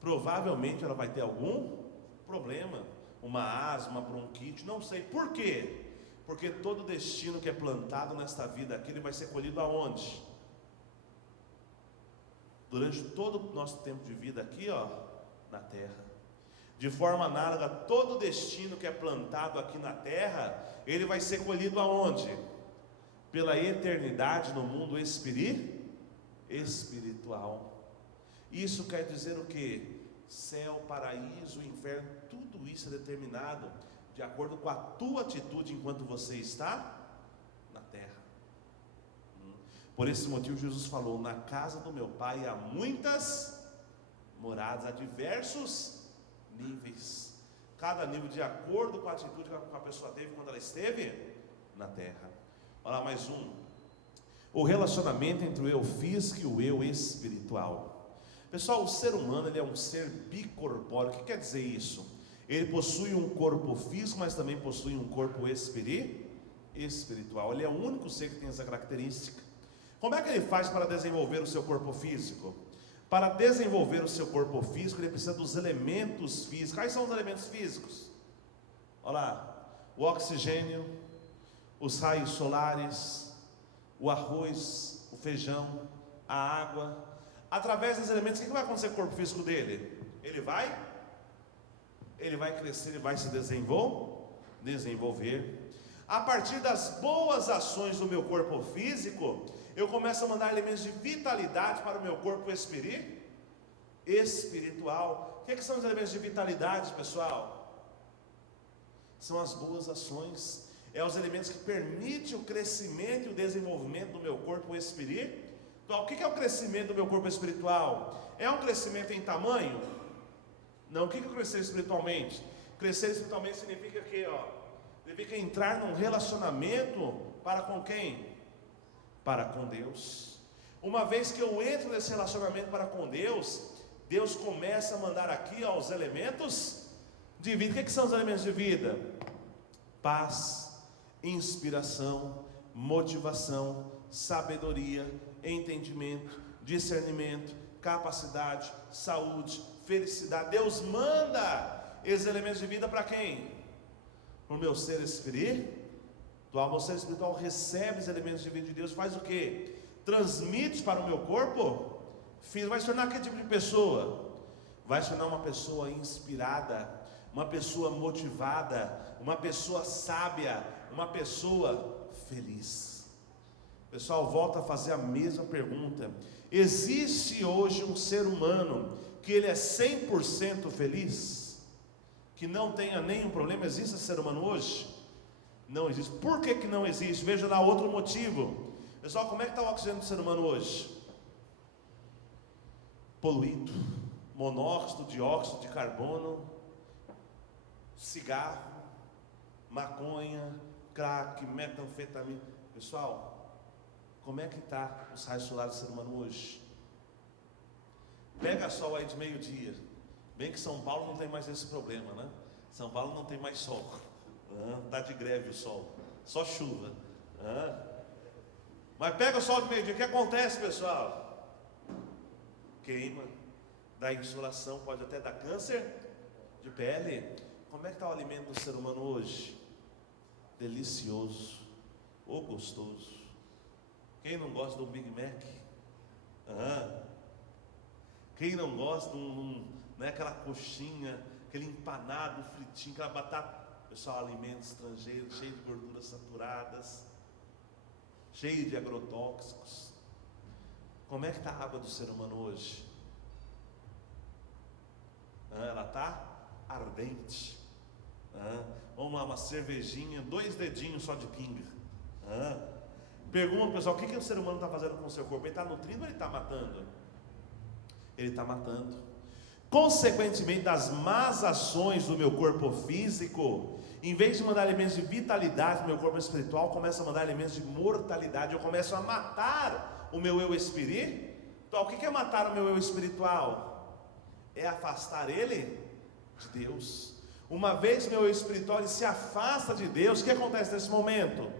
provavelmente ela vai ter algum problema, uma asma, uma bronquite, não sei. Por quê? Porque todo destino que é plantado nesta vida aqui, ele vai ser colhido aonde? Durante todo o nosso tempo de vida aqui, ó, na terra. De forma análoga, todo destino que é plantado aqui na terra, ele vai ser colhido aonde? Pela eternidade no mundo espiritual. Isso quer dizer o quê? Céu, paraíso, inferno, tudo isso é determinado de acordo com a tua atitude enquanto você está na terra. Por esse motivo Jesus falou: na casa do meu pai há muitas moradas, há diversos níveis, cada nível de acordo com a atitude que a pessoa teve quando ela esteve na terra. Olha lá mais um: o relacionamento entre o eu físico e o eu espiritual. Pessoal, o ser humano ele é um ser bicorpóreo. O que quer dizer isso? Ele possui um corpo físico, mas também possui um corpo espiritual. Ele é o único ser que tem essa característica. Como é que ele faz para desenvolver o seu corpo físico? Para desenvolver o seu corpo físico, ele precisa dos elementos físicos. Quais são os elementos físicos? Olha lá: o oxigênio, os raios solares, o arroz, o feijão, a água. Através desses elementos, o que vai acontecer com o corpo físico dele? Ele vai crescer, ele vai se desenvolver. A partir das boas ações do meu corpo físico, eu começo a mandar elementos de vitalidade para o meu corpo espiritual. O que são os elementos de vitalidade, pessoal? São as boas ações. É os elementos que permitem o crescimento e o desenvolvimento do meu corpo espiritual. Então, o que é o crescimento do meu corpo espiritual? É um crescimento em tamanho? Não. O que é crescer espiritualmente? Crescer espiritualmente significa que, significa entrar num relacionamento para com quem? Para com Deus. Uma vez que eu entro nesse relacionamento para com Deus, Deus começa a mandar aqui os elementos de vida. O que são os elementos de vida? Paz, inspiração, motivação, sabedoria, entendimento, discernimento, capacidade, saúde, felicidade. Deus manda esses elementos de vida para quem? Para o meu ser espiritual. O meu ser espiritual recebe os elementos de vida de Deus. Faz o quê? Transmite para o meu corpo. Vai se tornar que tipo de pessoa? Vai se tornar uma pessoa inspirada, uma pessoa motivada, uma pessoa sábia, uma pessoa feliz. Pessoal, volta a fazer a mesma pergunta. Existe hoje um ser humano que ele é 100% feliz? Que não tenha nenhum problema? Existe esse ser humano hoje? Não existe. Por que não existe? Veja lá outro motivo. Pessoal, como é que está o oxigênio do ser humano hoje? Poluído. Monóxido, dióxido de carbono, cigarro, maconha, crack, metanfetamina. Pessoal, como é que está os raios solares do ser humano hoje? Pega sol aí de meio-dia. Bem que São Paulo não tem mais esse problema, né? São Paulo não tem mais sol. Está de greve o sol. Só chuva. Mas pega o sol de meio-dia. O que acontece, pessoal? Queima. Dá insolação, pode até dar câncer de pele. Como é que está o alimento do ser humano hoje? Delicioso. Ou gostoso. Quem não gosta do Big Mac? Quem não gosta de aquela coxinha, aquele empanado fritinho, aquela batata? Pessoal, alimento estrangeiro, cheio de gorduras saturadas, cheio de agrotóxicos. Como é que está a água do ser humano hoje? Ela está ardente. Vamos lá, uma cervejinha, 2 dedinhos só de pinga. Pergunta, pessoal, o que o ser humano está fazendo com o seu corpo? Ele está nutrindo ou ele está matando? Ele está matando. Consequentemente das más ações do meu corpo físico, em vez de mandar alimentos de vitalidade no meu corpo espiritual, começa a mandar alimentos de mortalidade. Eu começo a matar o meu eu espiritual. Então, o que é matar o meu eu espiritual? É afastar ele de Deus. Uma vez meu eu espiritual ele se afasta de Deus, o que acontece nesse momento?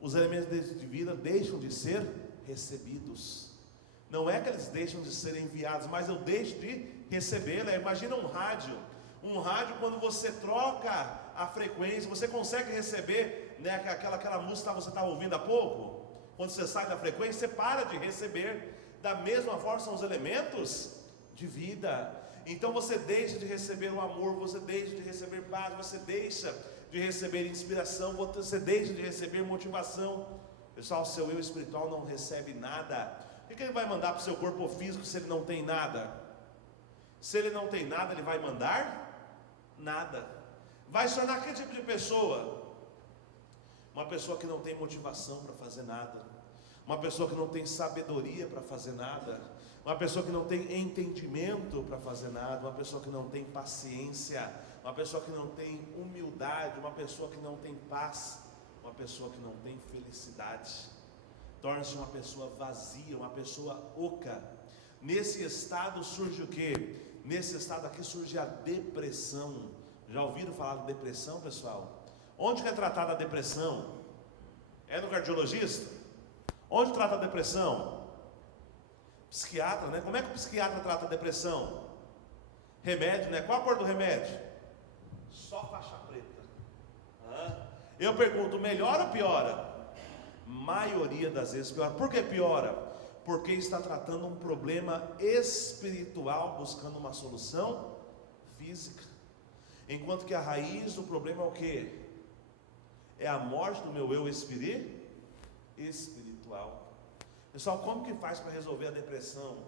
Os elementos de vida deixam de ser recebidos. Não é que eles deixam de ser enviados, mas eu deixo de receber. Imagina um rádio. Um rádio, quando você troca a frequência, você consegue receber, né, aquela música que você estava ouvindo há pouco. Quando você sai da frequência, você para de receber. Da mesma forma são os elementos de vida. Então você deixa de receber o amor, você deixa de receber paz, você deixa de receber inspiração, você deixa de receber motivação. Pessoal, seu eu espiritual não recebe nada. O que ele vai mandar para o seu corpo físico se ele não tem nada? Se ele não tem nada, ele vai mandar nada. Vai se tornar que tipo de pessoa? Uma pessoa que não tem motivação para fazer nada, uma pessoa que não tem sabedoria para fazer nada, uma pessoa que não tem entendimento para fazer nada, uma pessoa que não tem paciência, uma pessoa que não tem humildade, uma pessoa que não tem paz, uma pessoa que não tem felicidade. Torna-se uma pessoa vazia, uma pessoa oca. Nesse estado surge o quê? Nesse estado aqui surge a depressão. Já ouviram falar de depressão, pessoal? Onde que é tratada a depressão? É no cardiologista? Onde trata a depressão? Psiquiatra, né? Como é que o psiquiatra trata a depressão? Remédio, né? Qual a cor do remédio? Só faixa preta. Eu pergunto, melhora ou piora? Maioria das vezes piora. Por que piora? Porque está tratando um problema espiritual, buscando uma solução física. Enquanto que a raiz do problema é o quê? É a morte do meu eu espiritual. Pessoal, como que faz para resolver a depressão?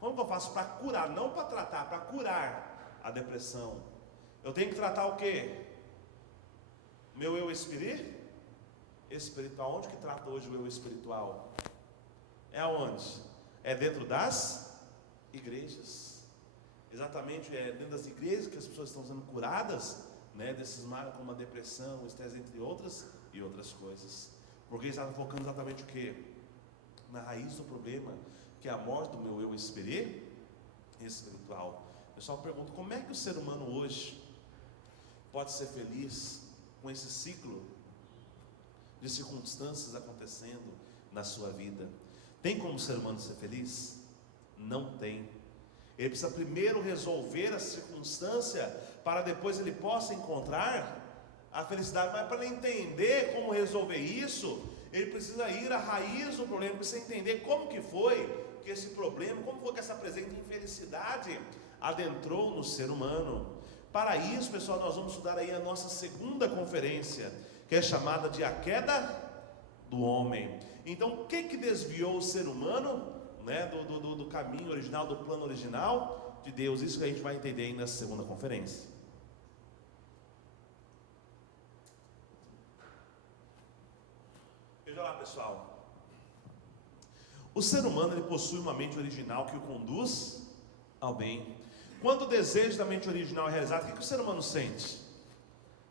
Como que eu faço para curar? Não para tratar, para curar a depressão. Eu tenho que tratar o quê? Meu eu espiritual. Onde que trata hoje o eu espiritual? É aonde? É dentro das igrejas. Exatamente, é dentro das igrejas que as pessoas estão sendo curadas, né, desses males como a depressão, o estresse, entre outras e outras coisas. Porque eles estavam focando exatamente o quê? Na raiz do problema, que é a morte do meu eu espiritual. O pessoal pergunta, como é que o ser humano hoje pode ser feliz com esse ciclo de circunstâncias acontecendo na sua vida? Tem como o ser humano ser feliz? Não tem. Ele precisa primeiro resolver a circunstância, para depois ele possa encontrar a felicidade. Mas para ele entender como resolver isso, ele precisa ir à raiz do problema, precisa entender como que foi que esse problema, como foi que essa presente infelicidade adentrou no ser humano. Para isso, pessoal, nós vamos estudar aí a nossa segunda conferência, que é chamada de A Queda do homem. Então, o que desviou o ser humano, né, do caminho original, do plano original de Deus? Isso que a gente vai entender aí nessa segunda conferência. Veja lá, pessoal. O ser humano, ele possui uma mente original que o conduz ao bem. Quando o desejo da mente original é realizado, o que o ser humano sente?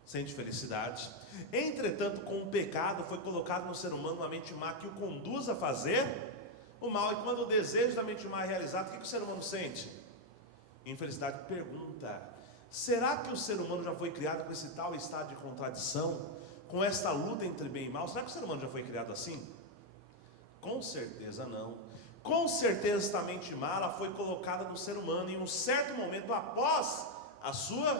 Sente felicidade. Entretanto, com o pecado, foi colocado no ser humano uma mente má que o conduz a fazer o mal. E quando o desejo da mente má é realizado, o que o ser humano sente? Infelicidade. Pergunta: será que o ser humano já foi criado com esse tal estado de contradição, com esta luta entre bem e mal? Será que o ser humano já foi criado assim? Com certeza não. Com certeza esta mente má, ela foi colocada no ser humano em um certo momento após a sua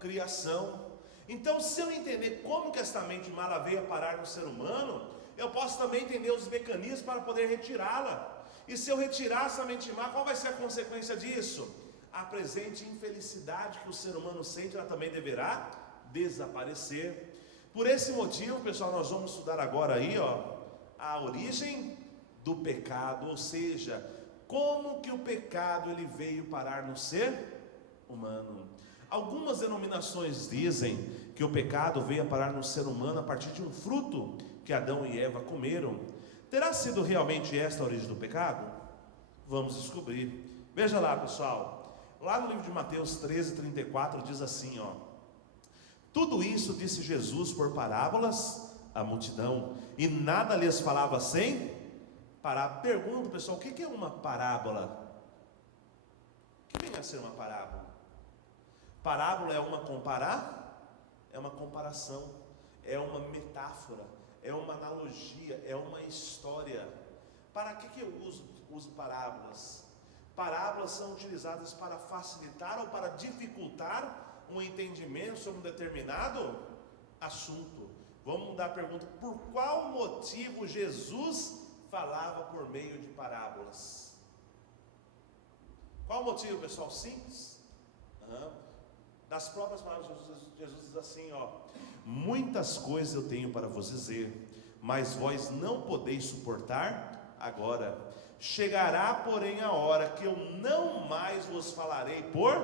criação. Então, se eu entender como que esta mente má ela veio a parar no ser humano, eu posso também entender os mecanismos para poder retirá-la. E se eu retirar essa mente má, qual vai ser a consequência disso? A presente infelicidade que o ser humano sente, ela também deverá desaparecer. Por esse motivo, pessoal, nós vamos estudar agora aí, a origem do pecado, ou seja, como que o pecado ele veio parar no ser humano. Algumas denominações dizem que o pecado veio a parar no ser humano a partir de um fruto que Adão e Eva comeram. Terá sido realmente esta a origem do pecado? Vamos descobrir. Veja lá, pessoal, lá no livro de Mateus 13:34 diz assim, tudo isso disse Jesus por parábolas à multidão, e nada lhes falava sem parábola. Pergunta, pessoal, o que é uma parábola? O que vem a ser uma parábola? Parábola é é uma comparação, é uma metáfora, é uma analogia, é uma história. Para que eu uso parábolas? Parábolas são utilizadas para facilitar ou para dificultar um entendimento sobre um determinado assunto. Vamos mudar a pergunta: por qual motivo Jesus falava por meio de parábolas? Qual o motivo, pessoal? Simples. Das próprias palavras de Jesus diz assim, muitas coisas eu tenho para vos dizer, mas vós não podeis suportar agora. Chegará, porém, a hora que eu não mais vos falarei por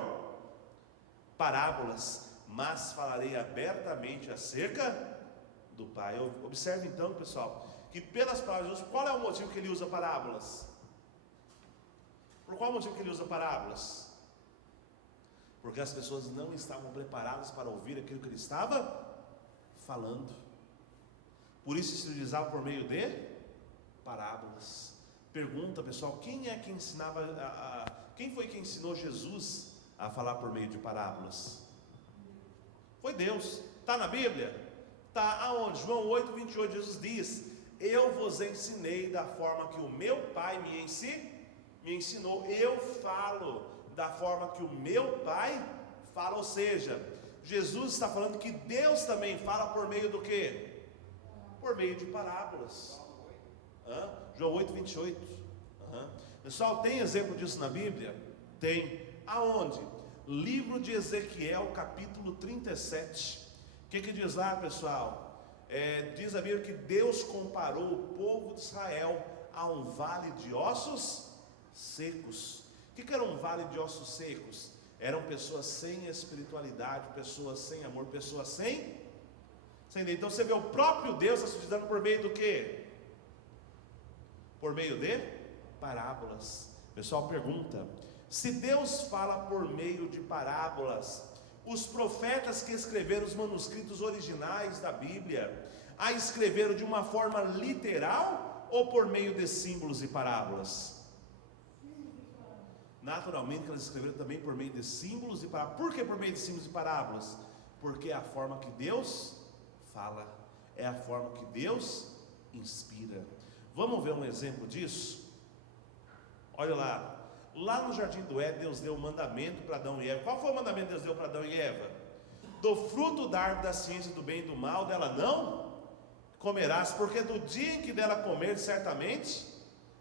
parábolas, mas falarei abertamente acerca do Pai. Observe então, pessoal, que pelas palavras de Jesus, qual é o motivo que ele usa parábolas? Por qual motivo que ele usa parábolas? Porque as pessoas não estavam preparadas para ouvir aquilo que ele estava falando. Por isso se utilizava por meio de parábolas. Pergunta, pessoal, quem é que ensinava quem foi que ensinou Jesus a falar por meio de parábolas? Foi Deus. Está na Bíblia? Está aonde? João 8:28, Jesus diz: eu vos ensinei da forma que o meu Pai me ensinou. Eu falo da forma que o meu Pai fala. Ou seja, Jesus está falando que Deus também fala por meio do quê? Por meio de parábolas. João 8:28. Pessoal, tem exemplo disso na Bíblia? Tem. Aonde? Livro de Ezequiel, capítulo 37. O que diz lá, pessoal? Diz a Bíblia que Deus comparou o povo de Israel a um vale de ossos secos. O que era um vale de ossos secos? Eram pessoas sem espiritualidade, pessoas sem amor, pessoas sem. Então você vê o próprio Deus se utilizando por meio do quê? Por meio de parábolas. O pessoal pergunta: se Deus fala por meio de parábolas, os profetas que escreveram os manuscritos originais da Bíblia, a escreveram de uma forma literal ou por meio de símbolos e parábolas? Naturalmente elas escreveram também por meio de símbolos e parábolas. Por que por meio de símbolos e parábolas? Porque é a forma que Deus fala, é a forma que Deus inspira. Vamos ver um exemplo disso? Olha lá, lá no jardim do Éden, Deus deu um mandamento para Adão e Eva. Qual foi o mandamento que Deus deu para Adão e Eva? Do fruto da árvore da ciência do bem e do mal, dela não comerás, porque do dia em que dela comer, certamente.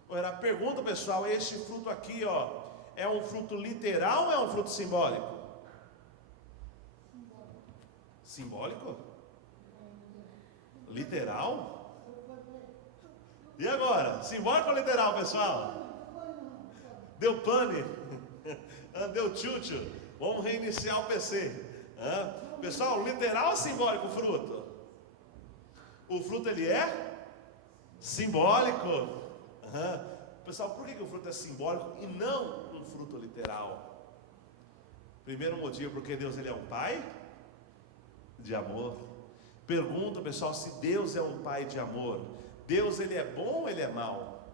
Agora, pergunta, pessoal, este fruto aqui, é um fruto literal ou é um fruto simbólico? Simbólico? Literal? E agora? Simbólico ou literal, pessoal? Deu pane? Deu tchutchu? Vamos reiniciar o PC. Pessoal, literal ou simbólico o fruto? O fruto ele é simbólico. Pessoal, por que o fruto é simbólico e não um fruto literal? Primeiro motivo, porque Deus ele é um pai de amor. Pergunta, pessoal, se Deus é um pai de amor, Deus ele é bom ou ele é mau?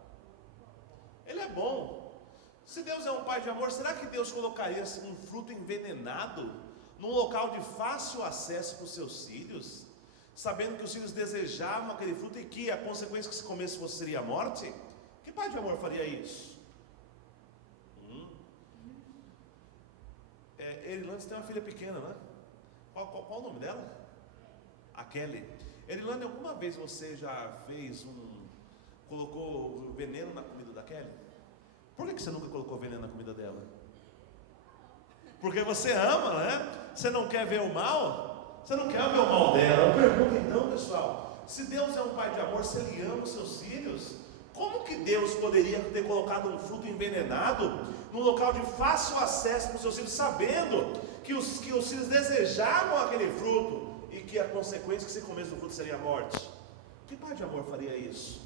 Ele é bom. Se Deus é um pai de amor, será que Deus colocaria um fruto envenenado num local de fácil acesso para os seus filhos, sabendo que os filhos desejavam aquele fruto e que a consequência que se comesse seria a morte? Que pai de amor faria isso? Erilane tem uma filha pequena, né? Qual o nome dela? A Kelly. Erilane, alguma vez você já colocou veneno na comida da Kelly? Por que você nunca colocou veneno na comida dela? Porque você ama, né? Você não quer ver o mal? Você não quer ver o mal dela. Eu pergunto então, pessoal, se Deus é um pai de amor, se Ele ama os seus filhos, como que Deus poderia ter colocado um fruto envenenado num local de fácil acesso para os seus filhos, sabendo que os filhos desejavam aquele fruto e que a consequência que se comesse do fruto seria a morte? Que pai de amor faria isso?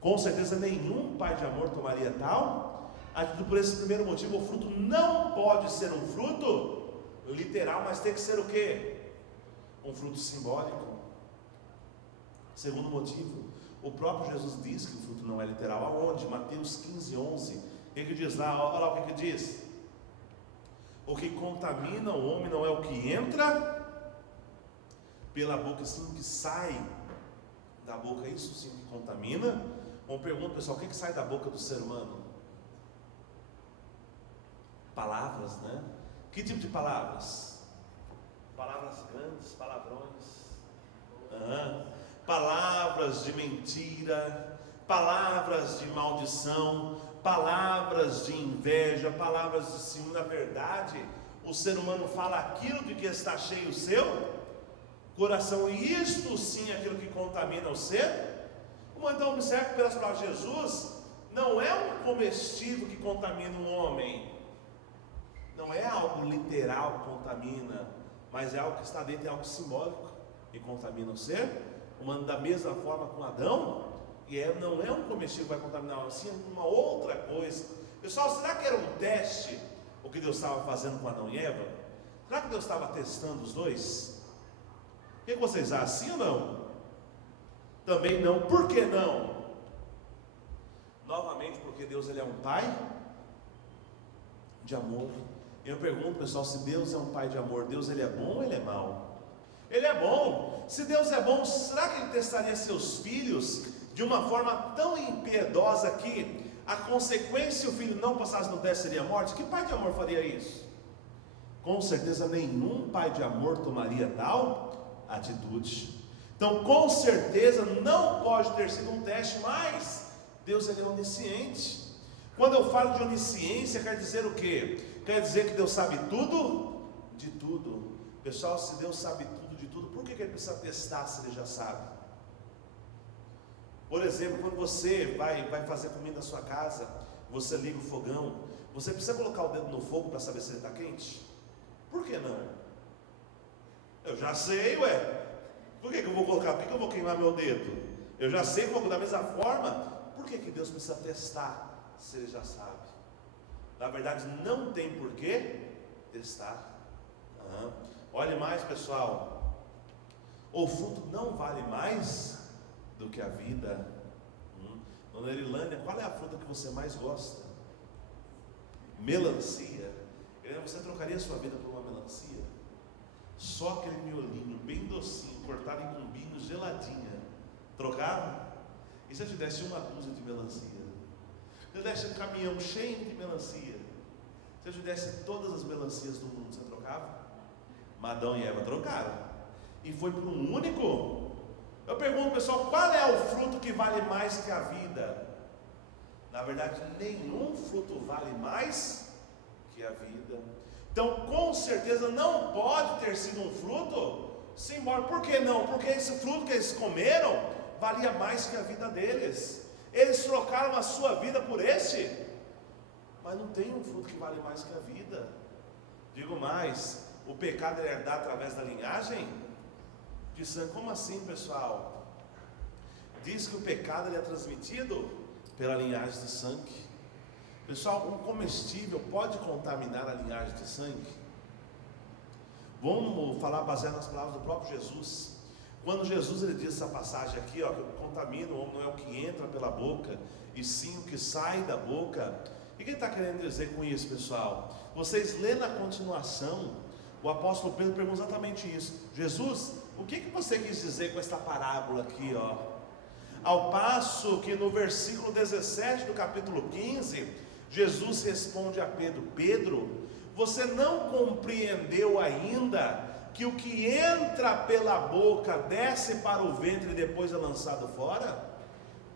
Com certeza nenhum pai de amor tomaria tal atitude. Por esse primeiro motivo, o fruto não pode ser um fruto literal, mas tem que ser o quê? Um fruto simbólico. Segundo motivo, o próprio Jesus diz que o fruto não é literal. Aonde? Mateus 15:11. O que diz lá? Olha lá o que diz. O que contamina o homem não é o que entra pela boca, sim o que sai da boca. Isso sim que contamina. Uma pergunta, pessoal, o que sai da boca do ser humano? Palavras, né? Que tipo de palavras? Palavras grandes, palavrões. Palavras de mentira, palavras de maldição, palavras de inveja, palavras de ciúme. Na verdade, o ser humano fala aquilo de que está cheio o seu coração, e isto sim é aquilo que contamina o ser. Então observe que pelas palavras de Jesus, não é um comestível que contamina um homem, não é algo literal que contamina, mas é algo que está dentro, é algo simbólico e contamina o ser humano. Da mesma forma com Adão, não é um comestível que vai contaminar, assim, uma outra coisa. Pessoal, será que era um teste o que Deus estava fazendo com Adão e Eva? Será que Deus estava testando os dois? O que vocês acham? Sim ou não? Também não. Por que não? Novamente, porque Deus ele é um pai de amor. Eu pergunto, pessoal, se Deus é um pai de amor, Deus ele é bom ou ele é mau? Ele é bom. Se Deus é bom, será que Ele testaria seus filhos de uma forma tão impiedosa que a consequência, se o filho não passasse no teste, seria a morte? Que pai de amor faria isso? Com certeza nenhum pai de amor tomaria tal atitude. Então, com certeza não pode ter sido um teste, mas Deus ele é onisciente. Quando eu falo de onisciência, quer dizer o quê? Quer dizer que Deus sabe tudo de tudo. Pessoal, se Deus sabe tudo de tudo, por que Ele precisa testar se Ele já sabe? Por exemplo, quando você vai fazer comida na sua casa, você liga o fogão, você precisa colocar o dedo no fogo para saber se ele está quente? Por que não? Eu já sei, por que eu vou colocar? Por que eu vou queimar meu dedo? Eu já sei como, da mesma forma. Por que Deus precisa testar se Ele já sabe? Na verdade, não tem por que testar. Olhe mais, pessoal, o fruto não vale mais do que a vida. Dona Erilânia, qual é a fruta que você mais gosta? Melancia. Você trocaria a sua vida por uma melancia? Só aquele miolinho bem docinho, cortado em cubinhos, geladinha, trocava? E se eu te desse uma dúzia de melancia? Se eu desse um caminhão cheio de melancia? Se eu te desse todas as melancias do mundo, você trocava? Adão e Eva trocaram, e foi por um único. Eu pergunto, pessoal, qual é o fruto que vale mais que a vida? Na verdade, nenhum fruto vale mais que a vida. Então, com certeza não pode ter sido um fruto simbólico. Por que não? Porque esse fruto que eles comeram valia mais que a vida deles. Eles trocaram a sua vida por este, mas não tem um fruto que vale mais que a vida. Digo mais, o pecado é herdado através da linhagem de sangue. Como assim, pessoal? Diz que o pecado ele é transmitido pela linhagem de sangue. Pessoal, um comestível pode contaminar a linhagem de sangue? Vamos falar baseado nas palavras do próprio Jesus. Quando Jesus ele diz essa passagem aqui, ó, que contamina o homem não é o que entra pela boca, e sim o que sai da boca. O que ele está querendo dizer com isso, pessoal? Vocês lêem na continuação, o apóstolo Pedro pergunta exatamente isso. Jesus, o que você quis dizer com esta parábola aqui, ó? Ao passo que no versículo 17 do capítulo 15, Jesus responde a Pedro: Pedro, você não compreendeu ainda que o que entra pela boca desce para o ventre e depois é lançado fora?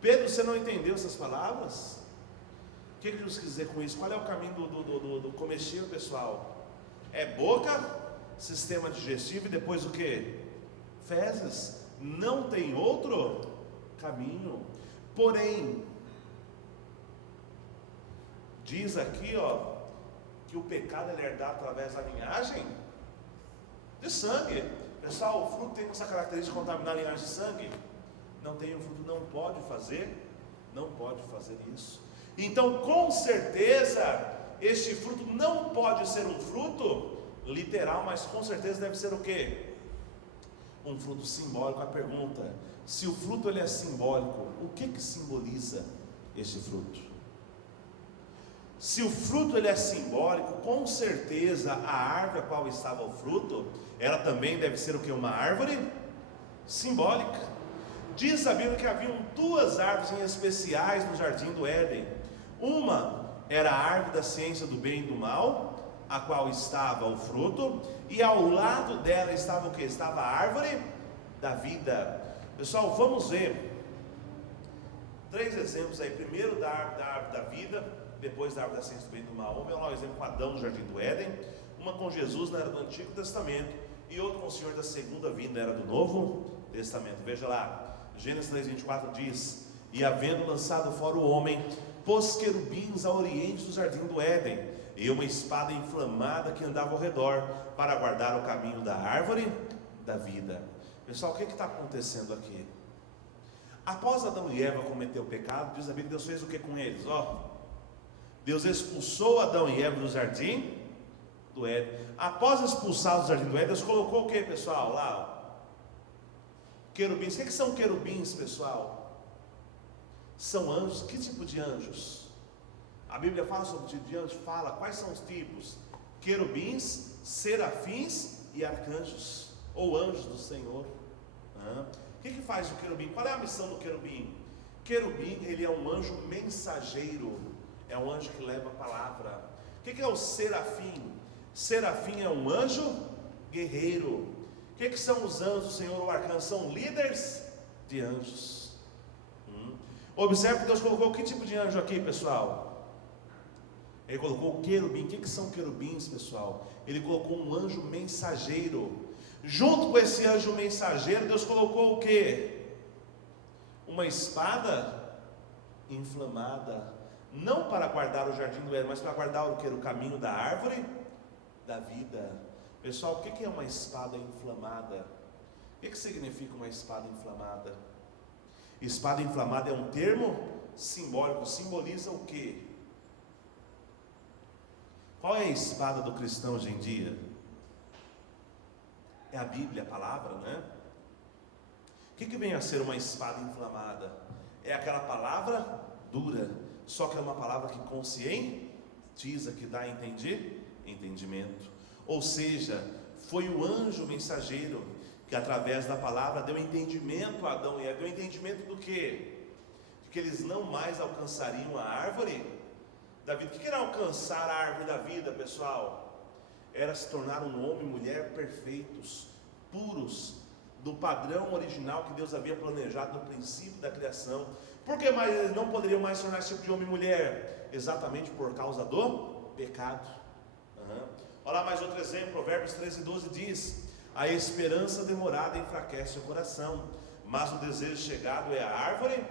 Pedro, você não entendeu essas palavras? O que Jesus quis dizer com isso? Qual é o caminho do comestível, pessoal? É boca, sistema digestivo e depois o que? Fezes. Não tem outro caminho. Porém, diz aqui, ó, que o pecado é herdado através da linhagem de sangue. Pessoal, o fruto tem essa característica de contaminar a linhagem de sangue? Não tem, o fruto não pode fazer isso. Então, com certeza, este fruto não pode ser um fruto literal, mas com certeza deve ser o quê? Um fruto simbólico. A pergunta: se o fruto ele é simbólico, o que simboliza este fruto? Se o fruto ele é simbólico, com certeza a árvore a qual estava o fruto, ela também deve ser o que? Uma árvore simbólica. Diz a Bíblia que haviam duas árvores em especiais no jardim do Éden. Uma era a árvore da ciência do bem e do mal, a qual estava o fruto, e ao lado dela estava o que? Estava a árvore da vida. Pessoal, vamos ver 3 exemplos aí. Primeiro da árvore da vida, depois da árvore da ciência do bem e do mal. Vamos ver lá um exemplo com Adão no jardim do Éden, uma com Jesus na era do Antigo Testamento e outro com o Senhor da segunda vinda, era do Novo Testamento. Veja lá, Gênesis 3:24 diz: e havendo lançado fora o homem, pôs querubins ao oriente do jardim do Éden, e uma espada inflamada que andava ao redor, para guardar o caminho da árvore da vida. Pessoal, o que está acontecendo aqui? Após Adão e Eva cometer o pecado, diz a Bíblia, Deus fez o que com eles? Deus expulsou Adão e Eva do jardim do Éden. Após expulsar do jardim do Éden, Deus colocou o que, pessoal? Lá, querubins. O que são querubins, pessoal? São anjos. Que tipo de anjos? A Bíblia fala sobre o tipo de anjos? Fala. Quais são os tipos? Querubins, serafins e arcanjos, ou anjos do Senhor. O que faz o querubim? Qual é a missão do querubim? Querubim, ele é um anjo mensageiro, é um anjo que leva a palavra. O que é o serafim? Serafim é um anjo guerreiro. O que são os anjos do Senhor ou arcanjos? São líderes de anjos. Observe que Deus colocou que tipo de anjo aqui, pessoal? Ele colocou o querubim. O que são querubins, pessoal? Ele colocou um anjo mensageiro. Junto com esse anjo mensageiro, Deus colocou o que? Uma espada inflamada. Não para guardar o jardim do Éden, mas para guardar o que? O caminho da árvore da vida. Pessoal, o que é uma espada inflamada? O que significa uma espada inflamada? Espada inflamada é um termo simbólico. Simboliza o que? Qual é a espada do cristão hoje em dia? É a Bíblia, a palavra, né? O que vem a ser uma espada inflamada? É aquela palavra dura, só que é uma palavra que conscientiza, que dá entendimento. Ou seja, foi o anjo mensageiro que através da palavra deu entendimento a Adão e Eva. Deu entendimento do quê? De que eles não mais alcançariam a árvore da vida. O que era alcançar a árvore da vida, pessoal? Era se tornar um homem e mulher perfeitos, puros, do padrão original que Deus havia planejado no princípio da criação. Por que mais eles não poderiam mais se tornar esse tipo de homem e mulher? Exatamente por causa do pecado. Olha lá mais outro exemplo, Provérbios 13:12 diz: a esperança demorada enfraquece o coração, mas o desejo chegado é a árvore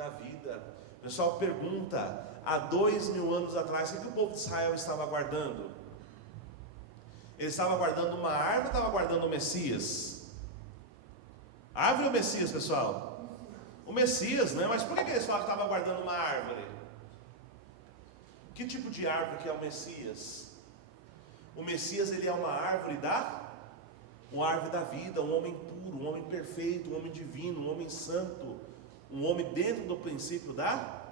da vida. O pessoal pergunta, há 2000 anos atrás, o que o povo de Israel estava aguardando? Ele estava aguardando uma árvore ou estava aguardando o Messias? Árvore ou Messias, pessoal? O Messias, né? Mas por que eles falavam que estavam aguardando uma árvore? Que tipo de árvore que é o Messias? O Messias, ele é uma árvore da vida, um homem puro, um homem perfeito, um homem divino, um homem santo, um homem dentro do princípio da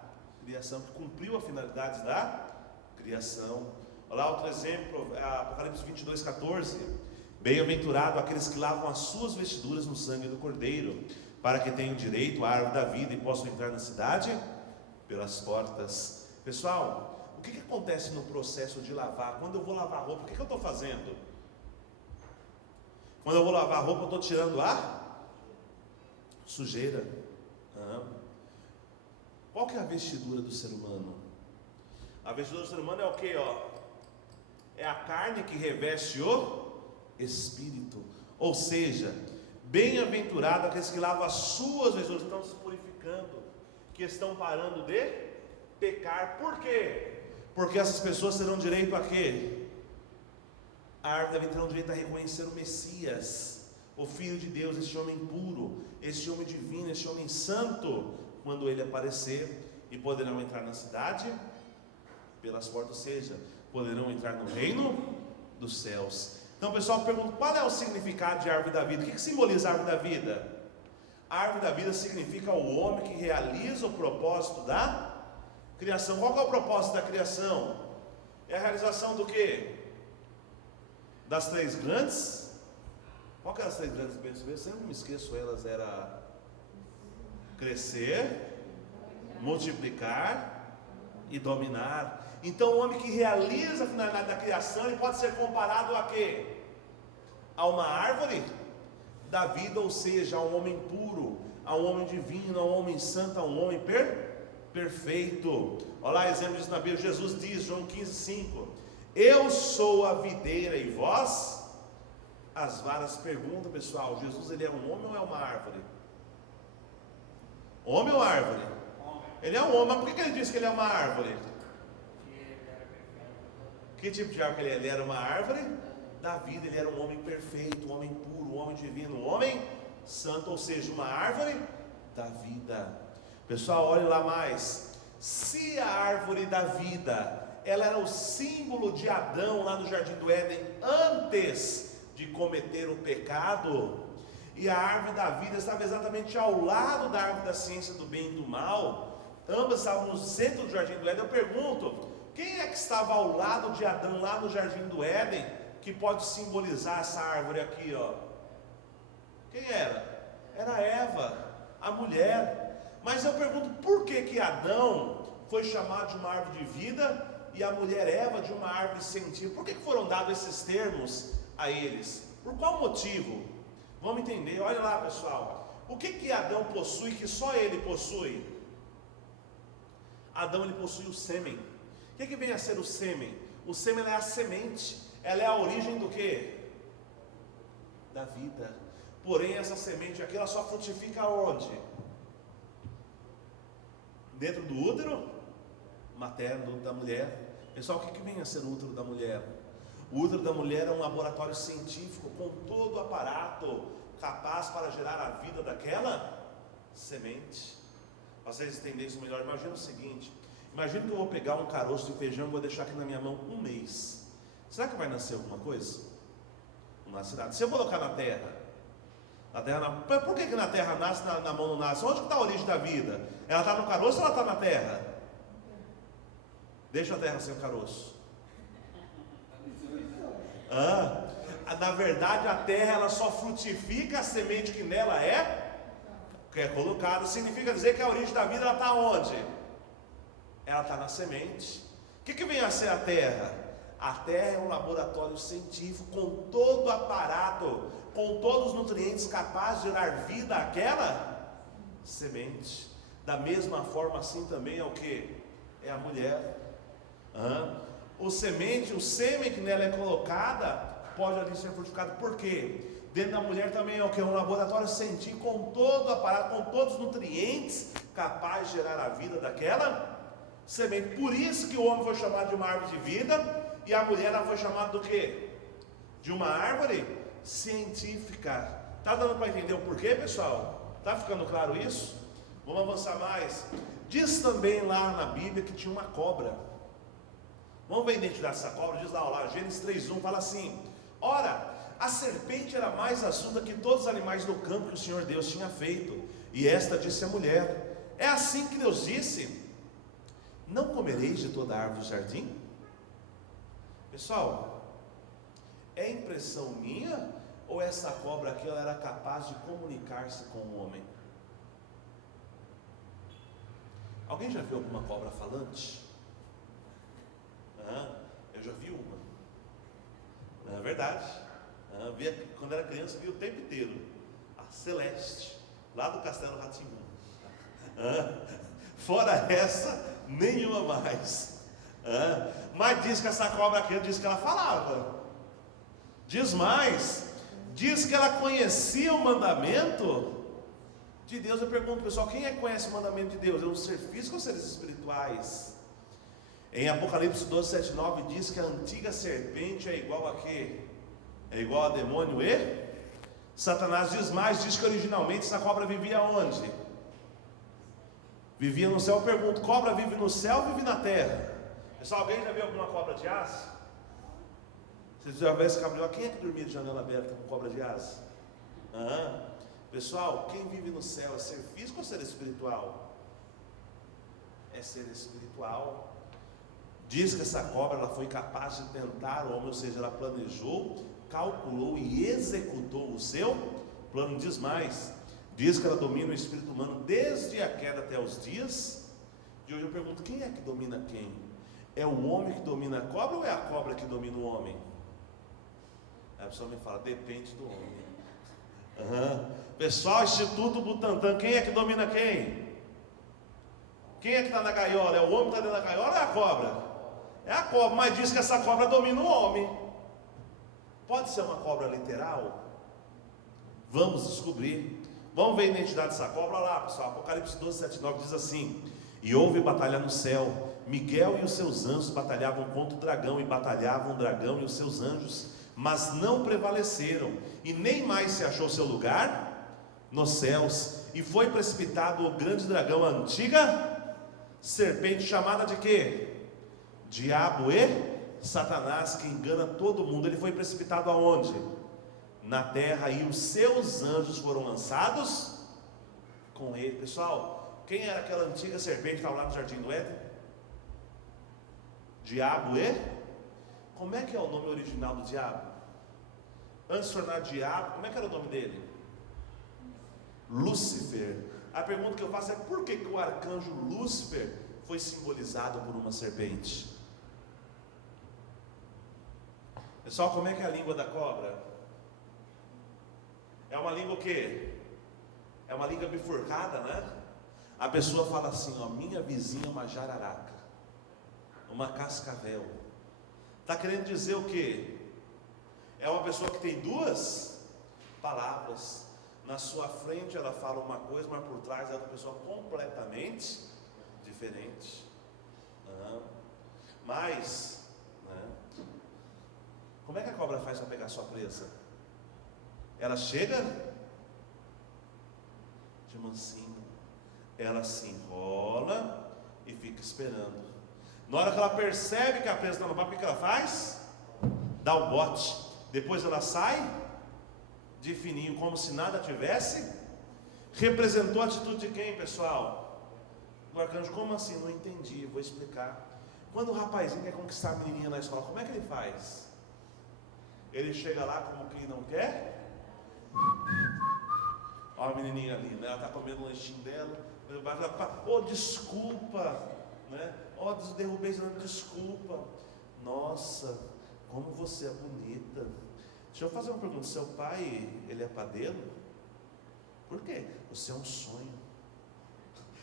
criação, que cumpriu a finalidade da criação. Olha lá outro exemplo, Apocalipse 22:14. Bem-aventurado aqueles que lavam as suas vestiduras no sangue do Cordeiro, para que tenham direito à árvore da vida e possam entrar na cidade pelas portas. Pessoal, o que acontece no processo de lavar? Quando eu vou lavar roupa, o que eu estou fazendo? Quando eu vou lavar roupa, eu estou tirando a sujeira. Qual que é a vestidura do ser humano? A vestidura do ser humano é o que? É a carne que reveste o Espírito. Ou seja, bem-aventurado aqueles que lavam as suas vestiduras, estão se purificando, que estão parando de pecar. Por quê? Porque essas pessoas terão direito a quê? A árvore deve ter direito a reconhecer o Messias, o Filho de Deus, este homem puro, este homem divino, este homem santo, quando ele aparecer, e poderão entrar na cidade pelas portas, ou seja, poderão entrar no reino dos céus. Então o pessoal pergunta, qual é o significado de árvore da vida? O que simboliza a árvore da vida? A árvore da vida significa o homem que realiza o propósito da criação. Qual que é o propósito da criação? É a realização do quê? Das três grandes. Qual que é as três grandes bênçãos? Eu sempre me esqueço elas. Era crescer, multiplicar e dominar. Então o homem que realiza a finalidade da criação, ele pode ser comparado a quê? A uma árvore da vida, ou seja, a um homem puro, a um homem divino, a um homem santo, a um homem perfeito. Olha lá, exemplo disso na Bíblia. Jesus diz, João 15:5: eu sou a videira e vós as varas. Pergunta, pessoal, Jesus, ele é um homem ou é uma árvore? Homem ou árvore? Ele é um homem. Mas por que ele disse que ele é uma árvore? Que tipo de árvore ele é? Ele era uma árvore da vida. Ele era um homem perfeito, um homem puro, um homem divino, um homem santo, ou seja, uma árvore da vida. Pessoal, olhe lá mais. Se a árvore da vida, ela era o símbolo de Adão lá no Jardim do Éden, antes de cometer o pecado, e a árvore da vida estava exatamente ao lado da árvore da ciência do bem e do mal, ambas estavam no centro do Jardim do Éden. Eu pergunto, quem é que estava ao lado de Adão lá no Jardim do Éden, que pode simbolizar essa árvore aqui, Quem era? Era Eva, a mulher. Mas eu pergunto, por que Adão foi chamado de uma árvore de vida e a mulher Eva de uma árvore científica? Por que foram dados esses termos a eles? Por qual motivo? Vamos entender. Olha lá, pessoal, o que Adão possui que só ele possui? Adão, ele possui o sêmen. O que vem a ser o sêmen? O sêmen é a semente. Ela é a origem do quê? Da vida. Porém, essa semente aqui, ela só frutifica onde? Dentro do útero materno da mulher. Pessoal, o que vem a ser o útero da mulher? O útero da mulher é um laboratório científico com todo o aparato capaz para gerar a vida daquela semente. Para vocês entenderem isso melhor, imagina o seguinte: imagina que eu vou pegar um caroço de feijão e vou deixar aqui na minha mão um mês. Será que vai nascer alguma coisa? Não nasce nada. Se eu colocar na terra, por que na terra nasce, na mão não nasce? Onde está a origem da vida? Ela está no caroço ou ela está na terra? Deixa a terra sem o caroço. Na verdade, a terra, ela só frutifica a semente que nela que é colocada. Significa dizer que a origem da vida, ela está onde? Ela está na semente. O que vem a ser a terra? A terra é um laboratório científico com todo o aparato, com todos os nutrientes capazes de gerar vida àquela semente. Da mesma forma, assim também é o que? É a mulher. O sêmen que nela é colocada pode ali ser frutificado. Por quê? Dentro da mulher também é o que? Um laboratório científico com todo o aparato, com todos os nutrientes capaz de gerar a vida daquela semente. Por isso que o homem foi chamado de uma árvore de vida e a mulher ela foi chamada do quê? De uma árvore científica. Está dando para entender o porquê, pessoal? Está ficando claro isso? Vamos avançar mais. Diz também lá na Bíblia que tinha uma cobra. Vamos ver a identidade dessa cobra. Diz lá, Gênesis 3:1 fala assim: ora, a serpente era mais astuta que todos os animais do campo que o Senhor Deus tinha feito. E esta disse à mulher: é assim que Deus disse: não comereis de toda a árvore do jardim? Pessoal, é impressão minha ou essa cobra aqui ela era capaz de comunicar-se com o homem? Alguém já viu alguma cobra falante? Eu já vi uma. Não é verdade? Quando era criança, vi o tempo inteiro. A Celeste, lá do Castelo Rá-Tim-Bum. Fora essa, nenhuma mais. Mas diz que essa cobra aqui, diz que ela falava. Diz mais, diz que ela conhecia o mandamento de Deus. Eu pergunto, pessoal, quem é que conhece o mandamento de Deus? É um ser físico ou seres espirituais? Em Apocalipse 12:7-9 diz que a antiga serpente é igual a quê? É igual a demônio e Satanás. Diz mais, diz que originalmente essa cobra vivia onde? Vivia no céu. Eu pergunto, cobra vive no céu ou vive na terra? Pessoal, alguém já viu alguma cobra de asa? Se já viu esse cabelo, quem é que dormia de janela aberta com cobra de asa? Pessoal, quem vive no céu é ser físico ou ser espiritual? É ser espiritual. Diz que essa cobra ela foi capaz de tentar o homem, ou seja, ela planejou, calculou e executou o seu plano. Diz mais, diz que ela domina o espírito humano desde a queda até os dias de hoje. Eu pergunto, quem é que domina quem? É o homem que domina a cobra ou é a cobra que domina o homem? Aí a pessoa me fala, depende do homem. Pessoal, Instituto Butantan, quem é que domina quem? Quem é que está na gaiola? É o homem que está dentro da gaiola ou é a cobra? É a cobra, mas diz que essa cobra domina o homem. Pode ser uma cobra literal? Vamos descobrir. Vamos ver a identidade dessa cobra. Olha lá, pessoal, Apocalipse 12:7-9 diz assim: e houve batalha no céu, Miguel e os seus anjos batalhavam contra o dragão, e batalhavam o dragão e os seus anjos, mas não prevaleceram, e nem mais se achou seu lugar nos céus, e foi precipitado o grande dragão, a antiga serpente, chamada de quê? Diabo e Satanás, que engana todo mundo. Ele foi precipitado aonde? Na terra, e os seus anjos foram lançados com ele. Pessoal, quem era aquela antiga serpente que estava lá no jardim do Éden? Diabo e? Como é que é o nome original do diabo? Antes de se tornar diabo, como é que era o nome dele? Lúcifer. A pergunta que eu faço é: por que o arcanjo Lúcifer foi simbolizado por uma serpente? Pessoal, como é que é a língua da cobra? É uma língua o quê? É uma língua bifurcada, né? A pessoa fala assim, ó, minha vizinha é uma jararaca, uma cascavel. Está querendo dizer o quê? É uma pessoa que tem duas palavras. Na sua frente ela fala uma coisa, mas por trás é outra pessoa completamente diferente. Mas, né? Como é que a cobra faz para pegar sua presa? Ela chega de mansinho, ela se enrola e fica esperando. Na hora que ela percebe que a presa está no papo, o que ela faz? Dá o bote. Depois ela sai de fininho, como se nada tivesse. Representou a atitude de quem, pessoal? O arcanjo. Como assim? Não entendi, vou explicar. Quando o rapazinho quer conquistar a menininha na escola, como é que ele faz? Ele chega lá como quem não quer. Olha a menininha ali, né? Ela está comendo o lanchinho dela. Oh, desculpa, né? Oh, derrubei, desculpa. Nossa, como você é bonita. Deixa eu fazer uma pergunta. Seu pai, ele é padeiro? Por quê? Você é um sonho.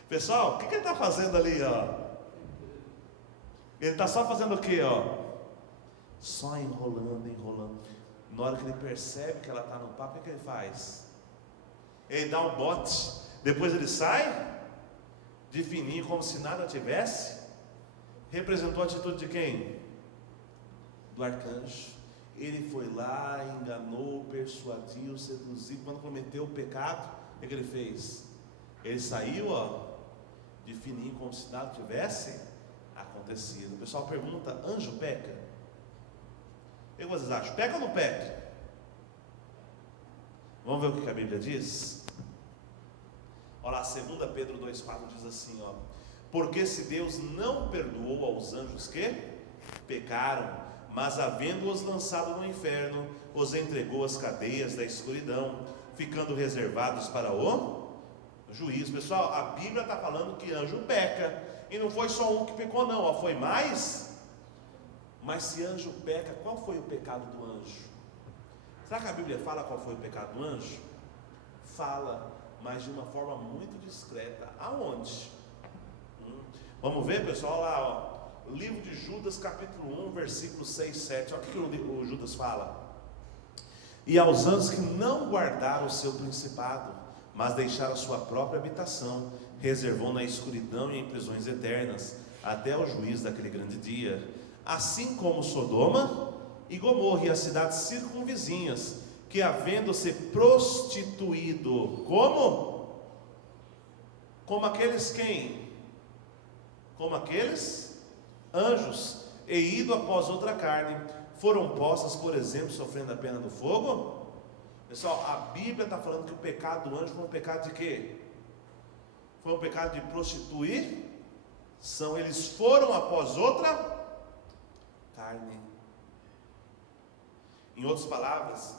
Pessoal, o que ele está fazendo ali, ó? Ele está só fazendo o quê, ó? Só enrolando, enrolando. Na hora que ele percebe que ela está no papo, o que ele faz? Ele dá um bote, depois ele sai de fininho, como se nada tivesse. Representou a atitude de quem? Do arcanjo. Ele foi lá, enganou, persuadiu, seduziu. Quando cometeu o pecado, o que ele fez? Ele saiu, de fininho, como se nada tivesse acontecido. O pessoal pergunta: anjo peca? O que vocês acham? Peca ou não peca? Vamos ver o que a Bíblia diz? Olha lá, 2 Pedro 2,4 diz assim, porque se Deus não perdoou aos anjos que pecaram, mas havendo-os lançado no inferno, os entregou às cadeias da escuridão, ficando reservados para o juízo. Pessoal, a Bíblia está falando que anjo peca, e não foi só um que pecou não, foi mais. Mas se anjo peca, qual foi o pecado do anjo? Será que a Bíblia fala qual foi o pecado do anjo? Fala, mas de uma forma muito discreta. Aonde? Vamos ver, pessoal, lá, livro de Judas, capítulo 1, versículos 6, 7. Olha o que o Judas fala: e aos anjos que não guardaram o seu principado, mas deixaram a sua própria habitação, reservou na escuridão e em prisões eternas, até o juízo daquele grande dia. Assim como Sodoma e Gomorra e as cidades circunvizinhas, que havendo-se prostituído, como aqueles quem? Como aqueles anjos, e ido após outra carne, foram postas, por exemplo, sofrendo a pena do fogo. Pessoal, a Bíblia está falando que o pecado do anjo foi um pecado de quê? Foi um pecado de prostituir. Eles foram após outra carne. Em outras palavras,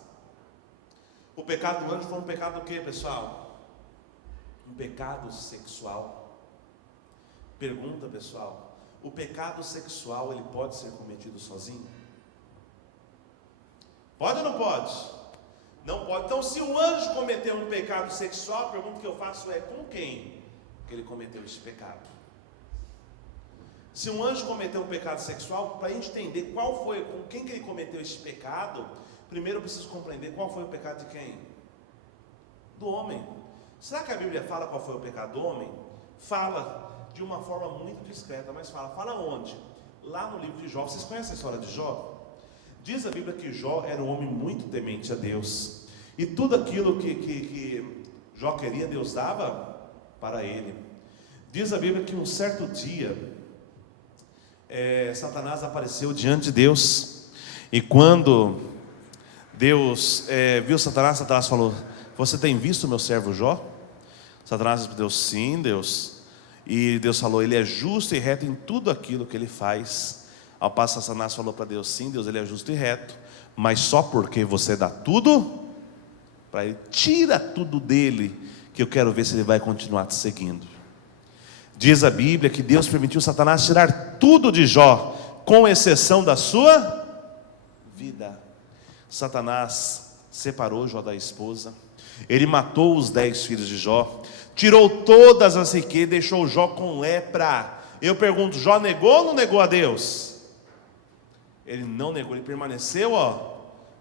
o pecado do anjo foi um pecado do quê, pessoal? Um pecado sexual. Pergunta, pessoal: o pecado sexual, ele pode ser cometido sozinho? Pode ou não pode? Não pode. Então, se o anjo cometeu um pecado sexual, a pergunta que eu faço é: com quem que ele cometeu esse pecado? Se um anjo cometeu um pecado sexual, para a gente entender qual foi, com quem que ele cometeu esse pecado, primeiro eu preciso compreender qual foi o pecado de quem? Do homem. Será que a Bíblia fala qual foi o pecado do homem? Fala de uma forma muito discreta, mas fala onde? Lá no livro de Jó. Vocês conhecem a história de Jó? Diz a Bíblia que Jó era um homem muito temente a Deus, e tudo aquilo que Jó queria, Deus dava para ele. Diz a Bíblia que um certo dia Satanás apareceu diante de Deus, e quando Deus viu Satanás falou: você tem visto o meu servo Jó? Satanás disse para Deus: sim, Deus. E Deus falou: ele é justo e reto em tudo aquilo que ele faz. Ao passo, Satanás falou para Deus: sim, Deus, ele é justo e reto, mas só porque você dá tudo para ele, tira tudo dele, que eu quero ver se ele vai continuar te seguindo. Diz a Bíblia que Deus permitiu Satanás tirar tudo de Jó, com exceção da sua vida. Satanás separou Jó da esposa, ele matou os 10 filhos de Jó, tirou todas as riquezas, deixou Jó com lepra. Eu pergunto: Jó negou ou não negou a Deus? Ele não negou, ele permaneceu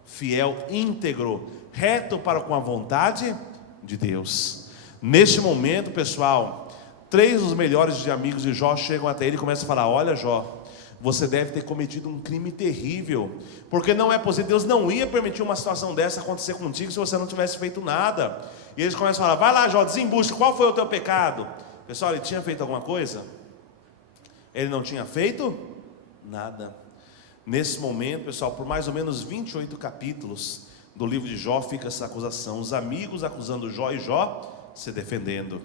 fiel, íntegro, reto para com a vontade de Deus. Neste momento, pessoal, 3 dos melhores amigos de Jó chegam até ele e começam a falar: olha, Jó, você deve ter cometido um crime terrível, porque não é possível, Deus não ia permitir uma situação dessa acontecer contigo se você não tivesse feito nada. E eles começam a falar: vai lá, Jó, desembuste, qual foi o teu pecado? Pessoal, ele tinha feito alguma coisa? Ele não tinha feito nada. Nesse momento, pessoal, por mais ou menos 28 capítulos do livro de Jó fica essa acusação, os amigos acusando Jó e Jó se defendendo.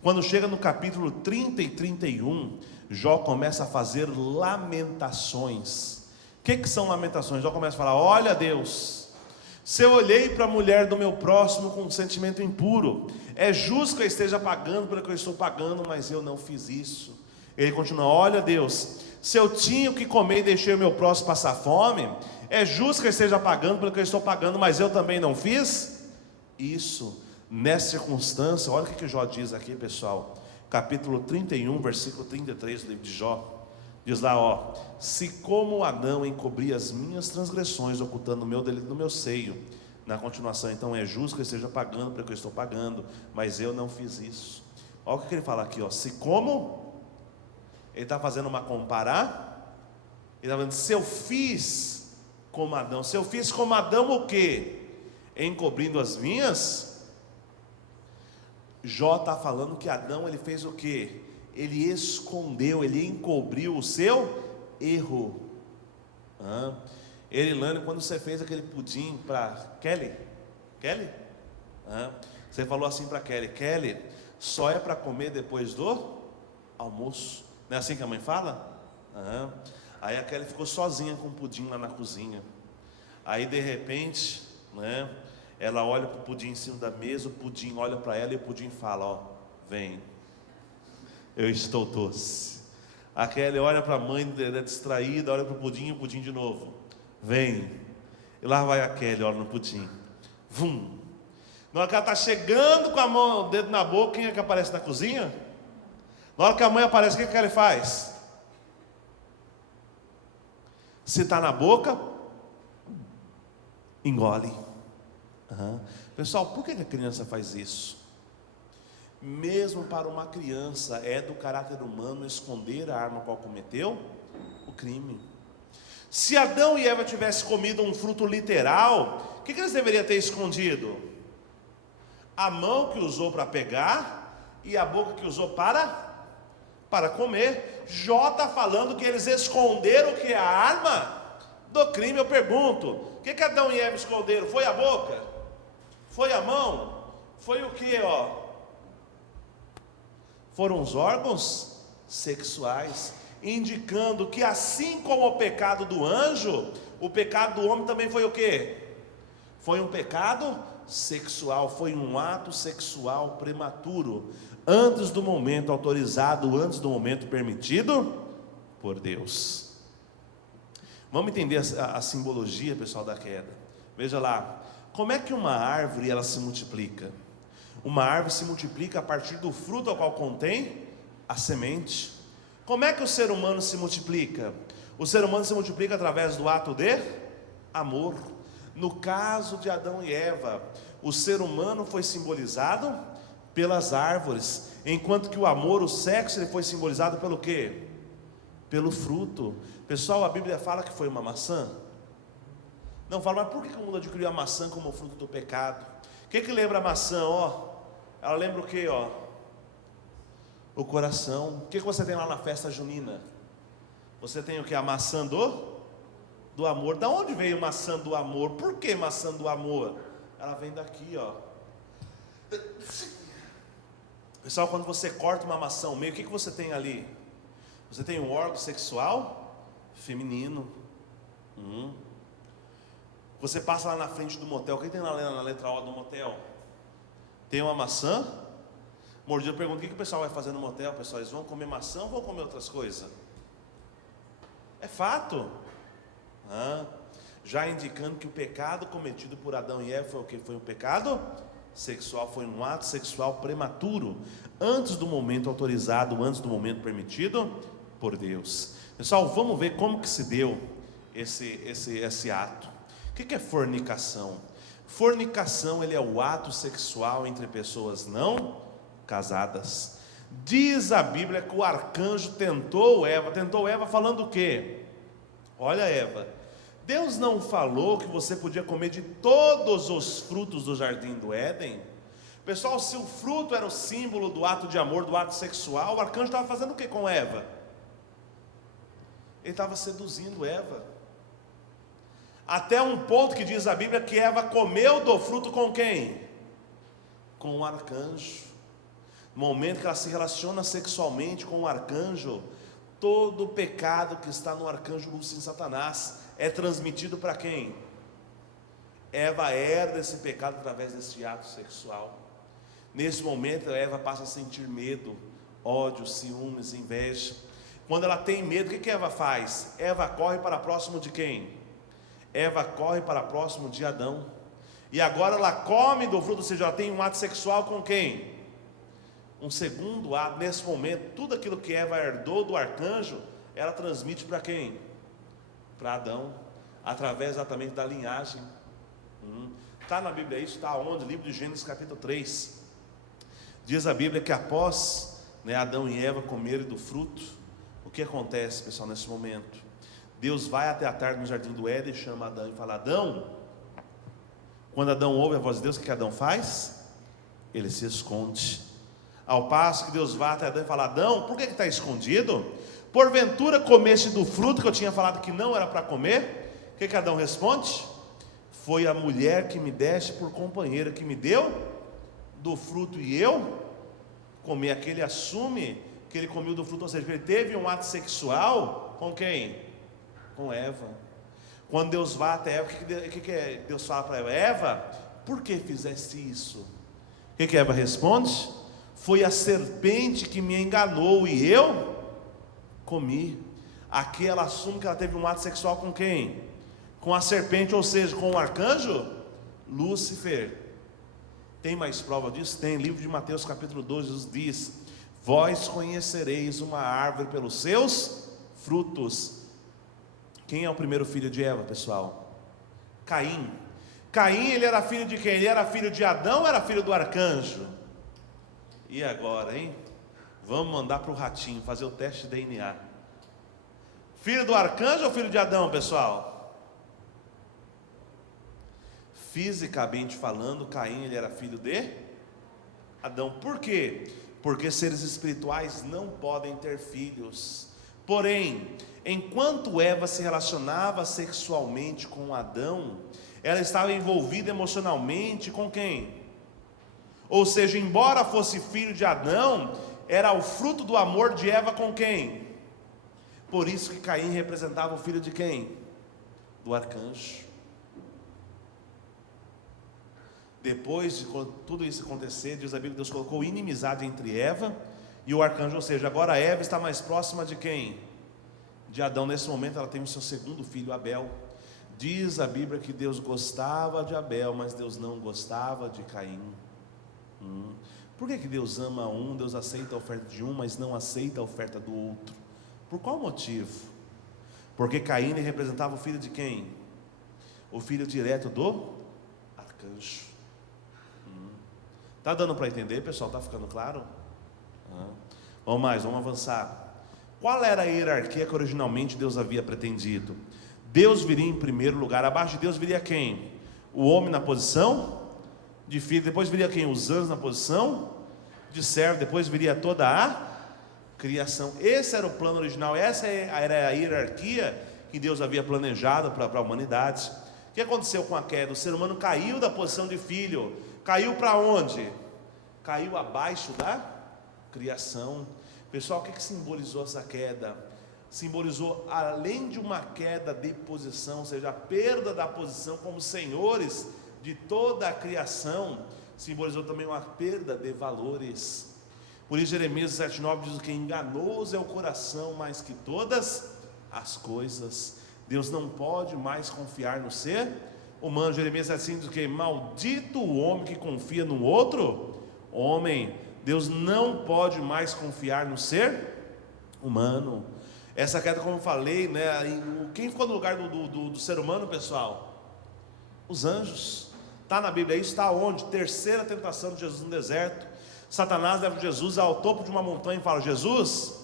Quando chega no capítulo 30 e 31, Jó começa a fazer lamentações. O que são lamentações? Jó começa a falar: olha, Deus, se eu olhei para a mulher do meu próximo com um sentimento impuro, é justo que eu esteja pagando pelo que eu estou pagando, mas eu não fiz isso. Ele continua: olha, Deus, se eu tinha o que comer e deixei o meu próximo passar fome, é justo que eu esteja pagando pelo que eu estou pagando, mas eu também não fiz isso. Nessa circunstância, olha o que Jó diz aqui, pessoal, capítulo 31, versículo 33 do livro de Jó. Diz lá, ó: se como Adão encobri as minhas transgressões, ocultando o meu delito no meu seio. Na continuação, então é justo que ele esteja pagando pelo que eu estou pagando, mas eu não fiz isso. Olha o que ele fala aqui, ó: se como, ele está fazendo uma comparar, ele está falando, se eu fiz como Adão, se eu fiz como Adão o quê? Encobrindo as minhas. Jó está falando que Adão, ele fez o quê? Ele escondeu, ele encobriu o seu erro. Erilane, quando você fez aquele pudim para Kelly, você falou assim para Kelly, só é para comer depois do almoço. Não é assim que a mãe fala? Aí a Kelly ficou sozinha com o pudim lá na cozinha. Aí de repente, né, ela olha para o pudim em cima da mesa, o pudim olha para ela e o pudim fala, ó: vem, eu estou doce. A Kelly olha para a mãe, distraída, olha para o pudim de novo: vem. E lá vai a Kelly, olha no pudim. Vum. Na hora que ela está chegando com a mão, o dedo na boca, quem é que aparece na cozinha? Na hora que a mãe aparece, o que a Kelly faz? Se está na boca, engole. Pessoal, por que a criança faz isso? Mesmo para uma criança, é do caráter humano esconder a arma qual cometeu o crime. Se Adão e Eva tivessem comido um fruto literal, o que eles deveriam ter escondido? A mão que usou para pegar e a boca que usou para comer. Jó está falando que eles esconderam o que é a arma do crime. Eu pergunto, o que Adão e Eva esconderam? Foi a boca? Foi a mão? Foi o que, ó? Foram os órgãos sexuais, indicando que assim como o pecado do anjo, o pecado do homem também foi o quê? Foi um pecado sexual, foi um ato sexual prematuro, antes do momento autorizado, antes do momento permitido por Deus. Vamos entender a simbologia, pessoal, da queda. Veja lá, como é que uma árvore ela se multiplica? Uma árvore se multiplica a partir do fruto ao qual contém a semente. Como é que o ser humano se multiplica? O ser humano se multiplica através do ato de amor. No caso de Adão e Eva, o ser humano foi simbolizado pelas árvores, enquanto que o amor, o sexo, ele foi simbolizado pelo quê? Pelo fruto. Pessoal, a Bíblia fala que foi uma maçã? Não fala, mas por que o mundo adquiriu a maçã como fruto do pecado? O que lembra a maçã, ó? Ela lembra o que, ó? O coração. O que você tem lá na festa junina? Você tem o que? A maçã do amor. Da onde veio maçã do amor? Por que maçã do amor? Ela vem daqui, ó. Pessoal, quando você corta uma maçã ao meio, o que você tem ali? Você tem um órgão sexual feminino. Você passa lá na frente do motel. O que tem lá na letra O do motel? Tem uma maçã. Mordido pergunta: o que o pessoal vai fazer no motel? Pessoal, eles vão comer maçã ou vão comer outras coisas? É fato. Já indicando que o pecado cometido por Adão e Eva foi o que? Foi um pecado sexual, foi um ato sexual prematuro, antes do momento autorizado, antes do momento permitido por Deus. Pessoal, vamos ver como que se deu esse ato. O que é fornicação? Fornicação, ele é o ato sexual entre pessoas não casadas. Diz a Bíblia que o arcanjo tentou Eva falando o quê? Olha, Eva, Deus não falou que você podia comer de todos os frutos do jardim do Éden? Pessoal, se o fruto era o símbolo do ato de amor, do ato sexual, o arcanjo estava fazendo o que com Eva? Ele estava seduzindo Eva, até um ponto que diz a Bíblia que Eva comeu do fruto com quem? Com o arcanjo. No momento que ela se relaciona sexualmente com o arcanjo, todo o pecado que está no arcanjo Lúcifer, em Satanás, é transmitido para quem? Eva herda esse pecado através desse ato sexual. Nesse momento Eva passa a sentir medo, ódio, ciúmes, inveja. Quando ela tem medo, o que Eva faz? Eva corre para próximo de quem? Eva corre para próximo de Adão. E agora ela come do fruto, ou seja, ela tem um ato sexual com quem? Um segundo ato. Nesse momento, tudo aquilo que Eva herdou do arcanjo, ela transmite para quem? Para Adão, através exatamente da linhagem. Está na Bíblia isso? Está onde? Livro de Gênesis capítulo 3. Diz a Bíblia que após, Adão e Eva comerem do fruto, o que acontece, pessoal, nesse momento? Deus vai até a tarde no jardim do Éden, chama Adão e fala: Adão. Quando Adão ouve a voz de Deus, o que Adão faz? Ele se esconde. Ao passo que Deus vai até Adão e fala: Adão, por que está escondido? Porventura comeste do fruto que eu tinha falado que não era para comer? O que Adão responde? Foi a mulher que me deste por companheira, que me deu do fruto e eu comi. Aqui ele assume que ele comeu do fruto, ou seja, ele teve um ato sexual com quem? Com Eva. Quando Deus vai até Eva, o que Deus fala para Eva? Eva, por que fizeste isso? O que Eva responde? Foi a serpente que me enganou e eu comi. Aqui ela assume que ela teve um ato sexual com quem? Com a serpente, ou seja, com o arcanjo Lúcifer. Tem mais prova disso? Tem. Livro de Mateus capítulo 12 Jesus diz: vós conhecereis uma árvore pelos seus frutos. Quem é o primeiro filho de Eva, pessoal? Caim. Caim, ele era filho de quem? Ele era filho de Adão ou era filho do arcanjo? E agora, hein? Vamos mandar para o ratinho fazer o teste de DNA. Filho do arcanjo ou filho de Adão, pessoal? Fisicamente falando, Caim, ele era filho de Adão. Por quê? Porque seres espirituais não podem ter filhos. Porém, enquanto Eva se relacionava sexualmente com Adão, ela estava envolvida emocionalmente com quem? Ou seja, embora fosse filho de Adão, era o fruto do amor de Eva com quem? Por isso que Caim representava o filho de quem? Do arcanjo. Depois de tudo isso acontecer, diz a Bíblia que Deus colocou inimizade entre Eva e o arcanjo, ou seja, agora Eva está mais próxima de quem? De Adão. Nesse momento ela tem o seu segundo filho, Abel. Diz a Bíblia que Deus gostava de Abel, mas Deus não gostava de Caim. Por que Deus ama um, Deus aceita a oferta de um, mas não aceita a oferta do outro? Por qual motivo? Porque Caim representava o filho de quem? O filho direto do arcanjo. Está dando para entender, pessoal? Está ficando claro? Vamos mais, vamos avançar. Qual era a hierarquia que originalmente Deus havia pretendido? Deus viria em primeiro lugar. Abaixo de Deus viria quem? O homem na posição de filho. Depois viria quem? Os anjos na posição de servo. Depois viria toda a criação. Esse era o plano original. Essa era a hierarquia que Deus havia planejado para a humanidade. O que aconteceu com a queda? O ser humano caiu da posição de filho. Caiu para onde? Caiu abaixo da criação. Pessoal, o que simbolizou essa queda? Simbolizou, além de uma queda de posição, ou seja, a perda da posição como senhores de toda a criação, simbolizou também uma perda de valores. Por isso Jeremias 7,9 diz que enganoso é o coração mais que todas as coisas. Deus não pode mais confiar no ser humano. Jeremias 7,5 diz que maldito o homem que confia no outro homem. Deus não pode mais confiar no ser humano. Essa queda, como eu falei, quem ficou no lugar do ser humano, pessoal? Os anjos. Está na Bíblia, isso está onde? Terceira tentação de Jesus no deserto. Satanás leva Jesus ao topo de uma montanha e fala: Jesus,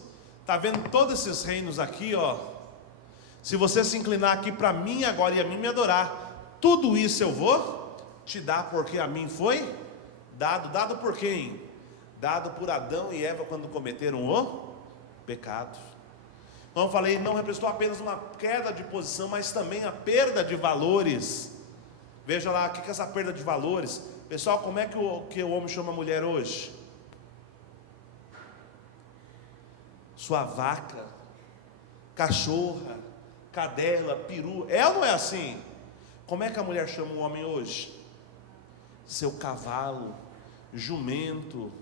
está vendo todos esses reinos aqui, ó? Se você se inclinar aqui para mim agora e a mim me adorar, tudo isso eu vou te dar, porque a mim foi dado. Dado por quem? Dado por Adão e Eva quando cometeram o pecado. Como eu falei, não representou apenas uma queda de posição, mas também a perda de valores. Veja lá, o que é essa perda de valores? Pessoal, como é que o homem chama a mulher hoje? Sua vaca, cachorra, cadela, peru. É ou não é assim? Como é que a mulher chama o homem hoje? Seu cavalo, jumento,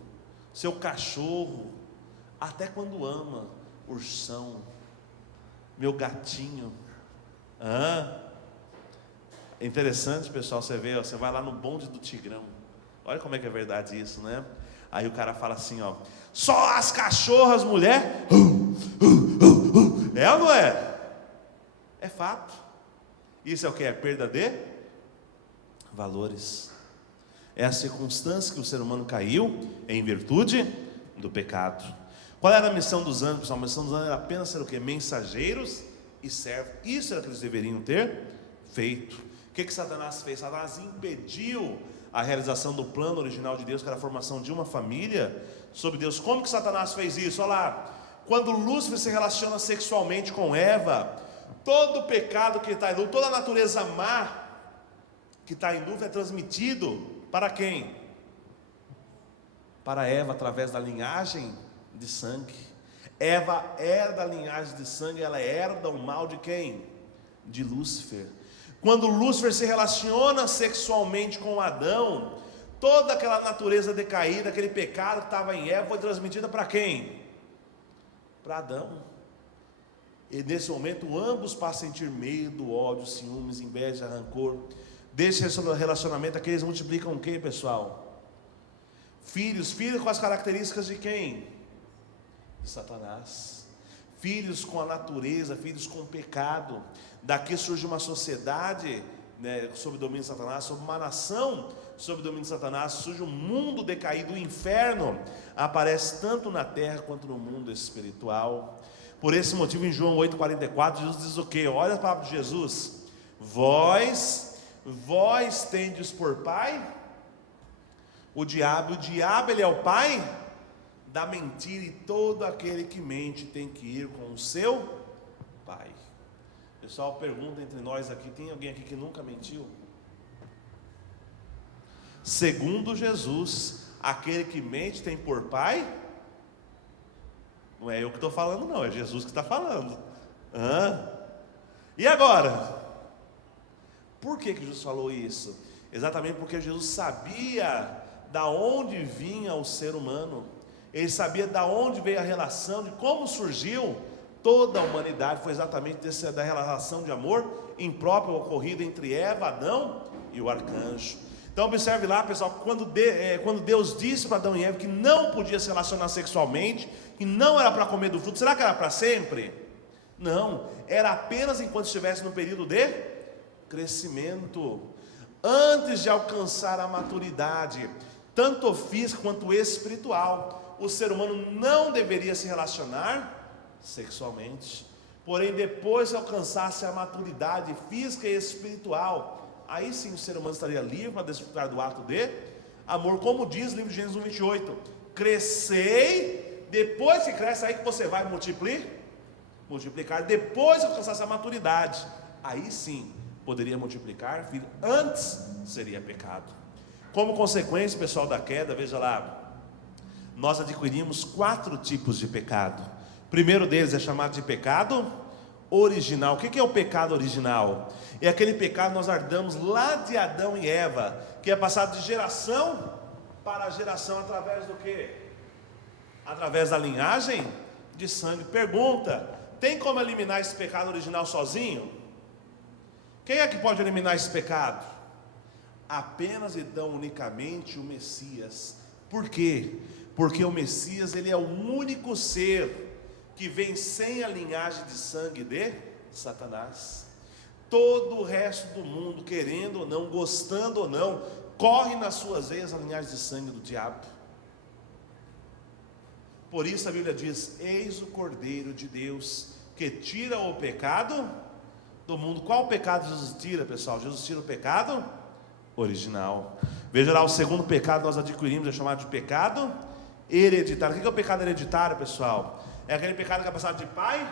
seu cachorro, até quando ama, ursão, meu gatinho. É interessante, pessoal, você vê, você vai lá no bonde do Tigrão. Olha como é que é verdade isso, né? Aí o cara fala assim, ó: só as cachorras, mulher, É ou não é? É fato. Isso é o que? É perda de valores. É a circunstância que o ser humano caiu em virtude do pecado. Qual era a missão dos anjos, pessoal? A missão dos anjos era apenas ser o quê? Mensageiros e servos. Isso era o que eles deveriam ter feito. O que Satanás fez? Satanás impediu a realização do plano original de Deus, que era a formação de uma família sob Deus. Como que Satanás fez isso? Olha lá, quando Lúcifer se relaciona sexualmente com Eva, todo o pecado que está em Lúcifer, toda a natureza má que está em Lúcifer é transmitido para quem? Para Eva, através da linhagem de sangue. Eva herda a linhagem de sangue, ela herda o mal de quem? De Lúcifer. Quando Lúcifer se relaciona sexualmente com Adão, toda aquela natureza decaída, aquele pecado que estava em Eva, foi transmitida para quem? Para Adão. E nesse momento ambos passam a sentir medo, ódio, ciúmes, inveja, rancor. Desse relacionamento aqui eles multiplicam o que, pessoal? Filhos com as características de quem? De Satanás. Filhos com a natureza, filhos com o pecado. Daqui surge uma sociedade, né, sob o domínio de Satanás, sob uma nação sob o domínio de Satanás, surge um mundo decaído, o inferno aparece tanto na terra quanto no mundo espiritual. Por esse motivo, em João 8,44, Jesus diz o quê? Olha a palavra de Jesus: vós tendes por pai o diabo ele é o pai da mentira, e todo aquele que mente tem que ir com o seu pai. Pessoal, pergunta entre nós aqui: tem alguém aqui que nunca mentiu? Segundo Jesus, aquele que mente tem por pai, não é eu que estou falando não, é Jesus que está falando. E agora? Por que Jesus falou isso? Exatamente porque Jesus sabia da onde vinha o ser humano. Ele sabia da onde veio a relação, de como surgiu toda a humanidade. Foi exatamente da relação de amor imprópria ocorrida entre Eva, Adão e o arcanjo. Então observe lá, pessoal, quando Deus disse para Adão e Eva que não podia se relacionar sexualmente, que não era para comer do fruto, será que era para sempre? Não, era apenas enquanto estivesse no período de crescimento, antes de alcançar a maturidade, tanto física quanto espiritual. O ser humano não deveria se relacionar sexualmente. Porém, depois que alcançasse a maturidade física e espiritual, aí sim o ser humano estaria livre para desfrutar do ato de amor, como diz o livro de Gênesis 1:28. Crescei, depois que cresce, aí que você vai multiplicar. Depois que alcançasse a maturidade, aí sim poderia multiplicar, filho. Antes seria pecado. Como consequência, pessoal, da queda, veja lá, nós adquirimos 4 tipos de pecado. O primeiro deles é chamado de pecado original. O que é o pecado original? É aquele pecado que nós herdamos lá de Adão e Eva, que é passado de geração para geração através do quê? Através da linhagem de sangue. Pergunta: tem como eliminar esse pecado original sozinho? Quem é que pode eliminar esse pecado? Apenas e tão unicamente o Messias. Por quê? Porque o Messias, ele é o único ser que vem sem a linhagem de sangue de Satanás. Todo o resto do mundo, querendo ou não, gostando ou não, corre nas suas veias a linhagem de sangue do diabo. Por isso a Bíblia diz: eis o Cordeiro de Deus, que tira o pecado do mundo. Qual o pecado Jesus tira, pessoal? Jesus tira o pecado original. Veja lá, o segundo pecado nós adquirimos, é chamado de pecado hereditário. O que é o pecado hereditário, pessoal? É aquele pecado que é passado de pai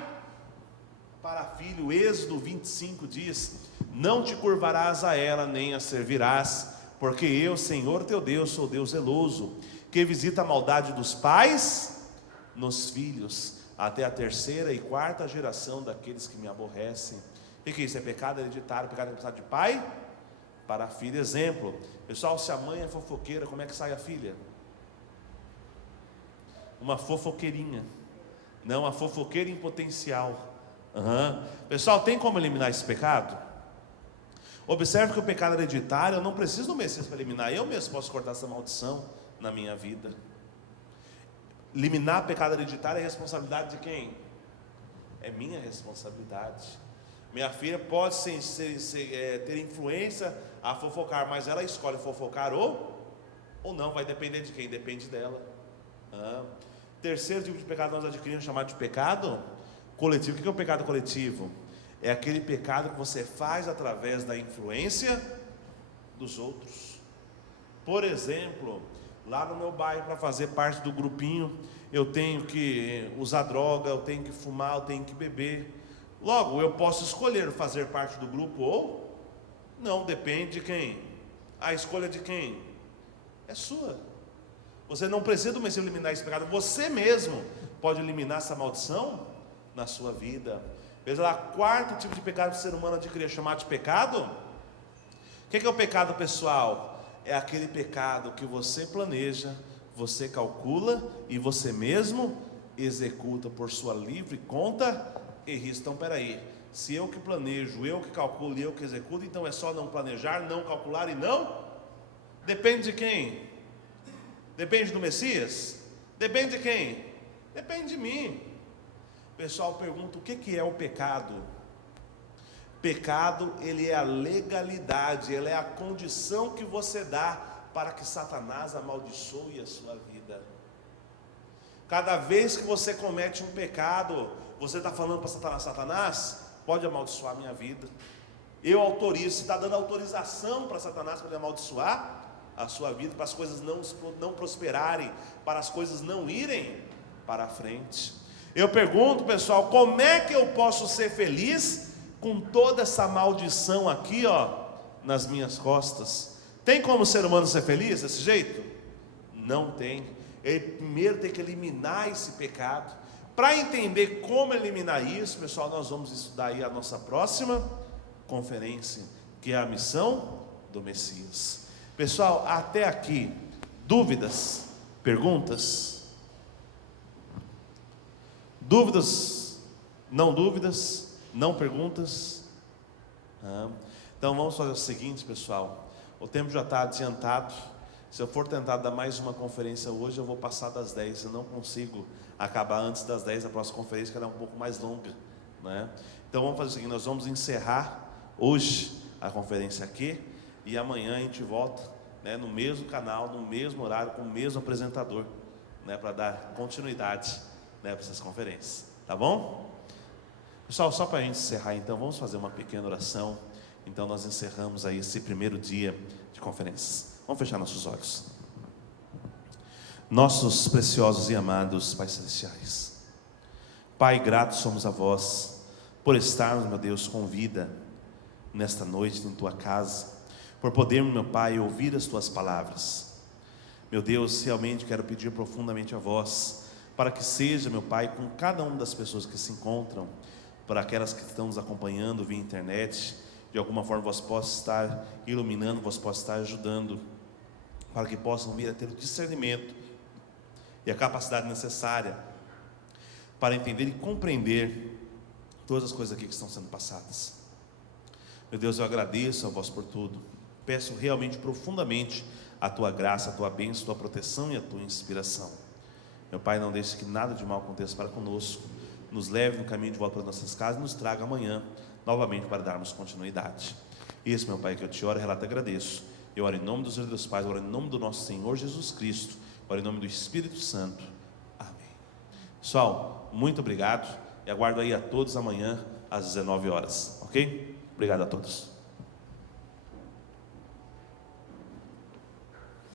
para filho. Êxodo 25 diz: não te curvarás a ela, nem a servirás, porque eu, Senhor teu Deus, sou Deus zeloso, que visita a maldade dos pais nos filhos, até a 3ª e 4ª geração daqueles que me aborrecem. O que é isso? É pecado hereditário, pecado que é passado de pai para filho. Exemplo, pessoal, se a mãe é fofoqueira, como é que sai a filha? Uma fofoqueirinha. Não, a fofoqueira em potencial. Pessoal, tem como eliminar esse pecado? Observe que o pecado hereditário, eu não preciso do Messias para eliminar. Eu mesmo posso cortar essa maldição na minha vida. Eliminar pecado hereditário é responsabilidade de quem? é minha responsabilidade. Minha filha pode ter influência a fofocar, mas ela escolhe fofocar ou não, vai depender de quem? Depende dela. Terceiro tipo de pecado nós adquirimos, chamado de pecado coletivo. O que é o pecado coletivo? É aquele pecado que você faz através da influência dos outros. Por exemplo, lá no meu bairro, para fazer parte do grupinho, eu tenho que usar droga, eu tenho que fumar, eu tenho que beber. Logo, eu posso escolher fazer parte do grupo ou não, depende de quem. A escolha de quem? É sua. Você não precisa do Messias eliminar esse pecado, você mesmo pode eliminar essa maldição na sua vida. Veja lá, quarto tipo de pecado que o ser humano adquiriu, chamado de pecado. O que é o pecado, pessoal? É aquele pecado que você planeja, você calcula e você mesmo executa por sua livre conta e risco. Então, peraí, se eu que planejo, eu que calculo e eu que executo, então é só não planejar, não calcular e não? Depende de quem? Depende do Messias? Depende de quem? Depende de mim. O pessoal pergunta, o que é o pecado? Pecado, ele é a legalidade, ele é a condição que você dá para que Satanás amaldiçoe a sua vida. Cada vez que você comete um pecado, você está falando para Satanás, pode amaldiçoar a minha vida. Eu autorizo, você está dando autorização para Satanás para amaldiçoar a sua vida, para as coisas não prosperarem, para as coisas não irem para a frente. Eu pergunto, pessoal, como é que eu posso ser feliz com toda essa maldição aqui, nas minhas costas? Tem como o ser humano ser feliz desse jeito? Não tem. Ele primeiro tem que eliminar esse pecado. Para entender como eliminar isso, pessoal, nós vamos estudar aí a nossa próxima conferência, que é a missão do Messias. Pessoal, até aqui, dúvidas, perguntas? Dúvidas, não perguntas? Então vamos fazer o seguinte, pessoal, o tempo já está adiantado. Se eu for tentar dar mais uma conferência hoje, eu vou passar das 10, eu não consigo acabar antes das 10 a próxima conferência, que ela é um pouco mais longa, né? Então vamos fazer o seguinte, nós vamos encerrar hoje a conferência aqui, e amanhã a gente volta, né, no mesmo canal, no mesmo horário, com o mesmo apresentador, né, para dar continuidade, né, para essas conferências, tá bom? Pessoal, só para a gente encerrar então, vamos fazer uma pequena oração. Então nós encerramos aí esse primeiro dia de conferências. Vamos fechar nossos olhos. Nossos preciosos e amados Pais Celestiais, Pai, gratos somos a vós por estarmos, meu Deus, com vida nesta noite em Tua casa, por podermos, meu Pai, ouvir as Tuas palavras. Meu Deus, realmente quero pedir profundamente a vós, para que seja, meu Pai, com cada uma das pessoas que se encontram, para aquelas que estão nos acompanhando via internet, de alguma forma vós possa estar iluminando, vós possa estar ajudando, para que possam vir a ter o discernimento e a capacidade necessária para entender e compreender todas as coisas aqui que estão sendo passadas. Meu Deus, eu agradeço a vós por tudo, peço realmente profundamente a Tua graça, a Tua bênção, a Tua proteção e a Tua inspiração. Meu Pai, não deixe que nada de mal aconteça para conosco, nos leve no caminho de volta para nossas casas e nos traga amanhã novamente para darmos continuidade. Isso, meu Pai, que eu te oro e relato e agradeço. Eu oro em nome dos Senhor Deus Pai, eu oro em nome do nosso Senhor Jesus Cristo, eu oro em nome do Espírito Santo. Amém. Pessoal, muito obrigado e aguardo aí a todos amanhã às 19 horas, ok? Obrigado a todos.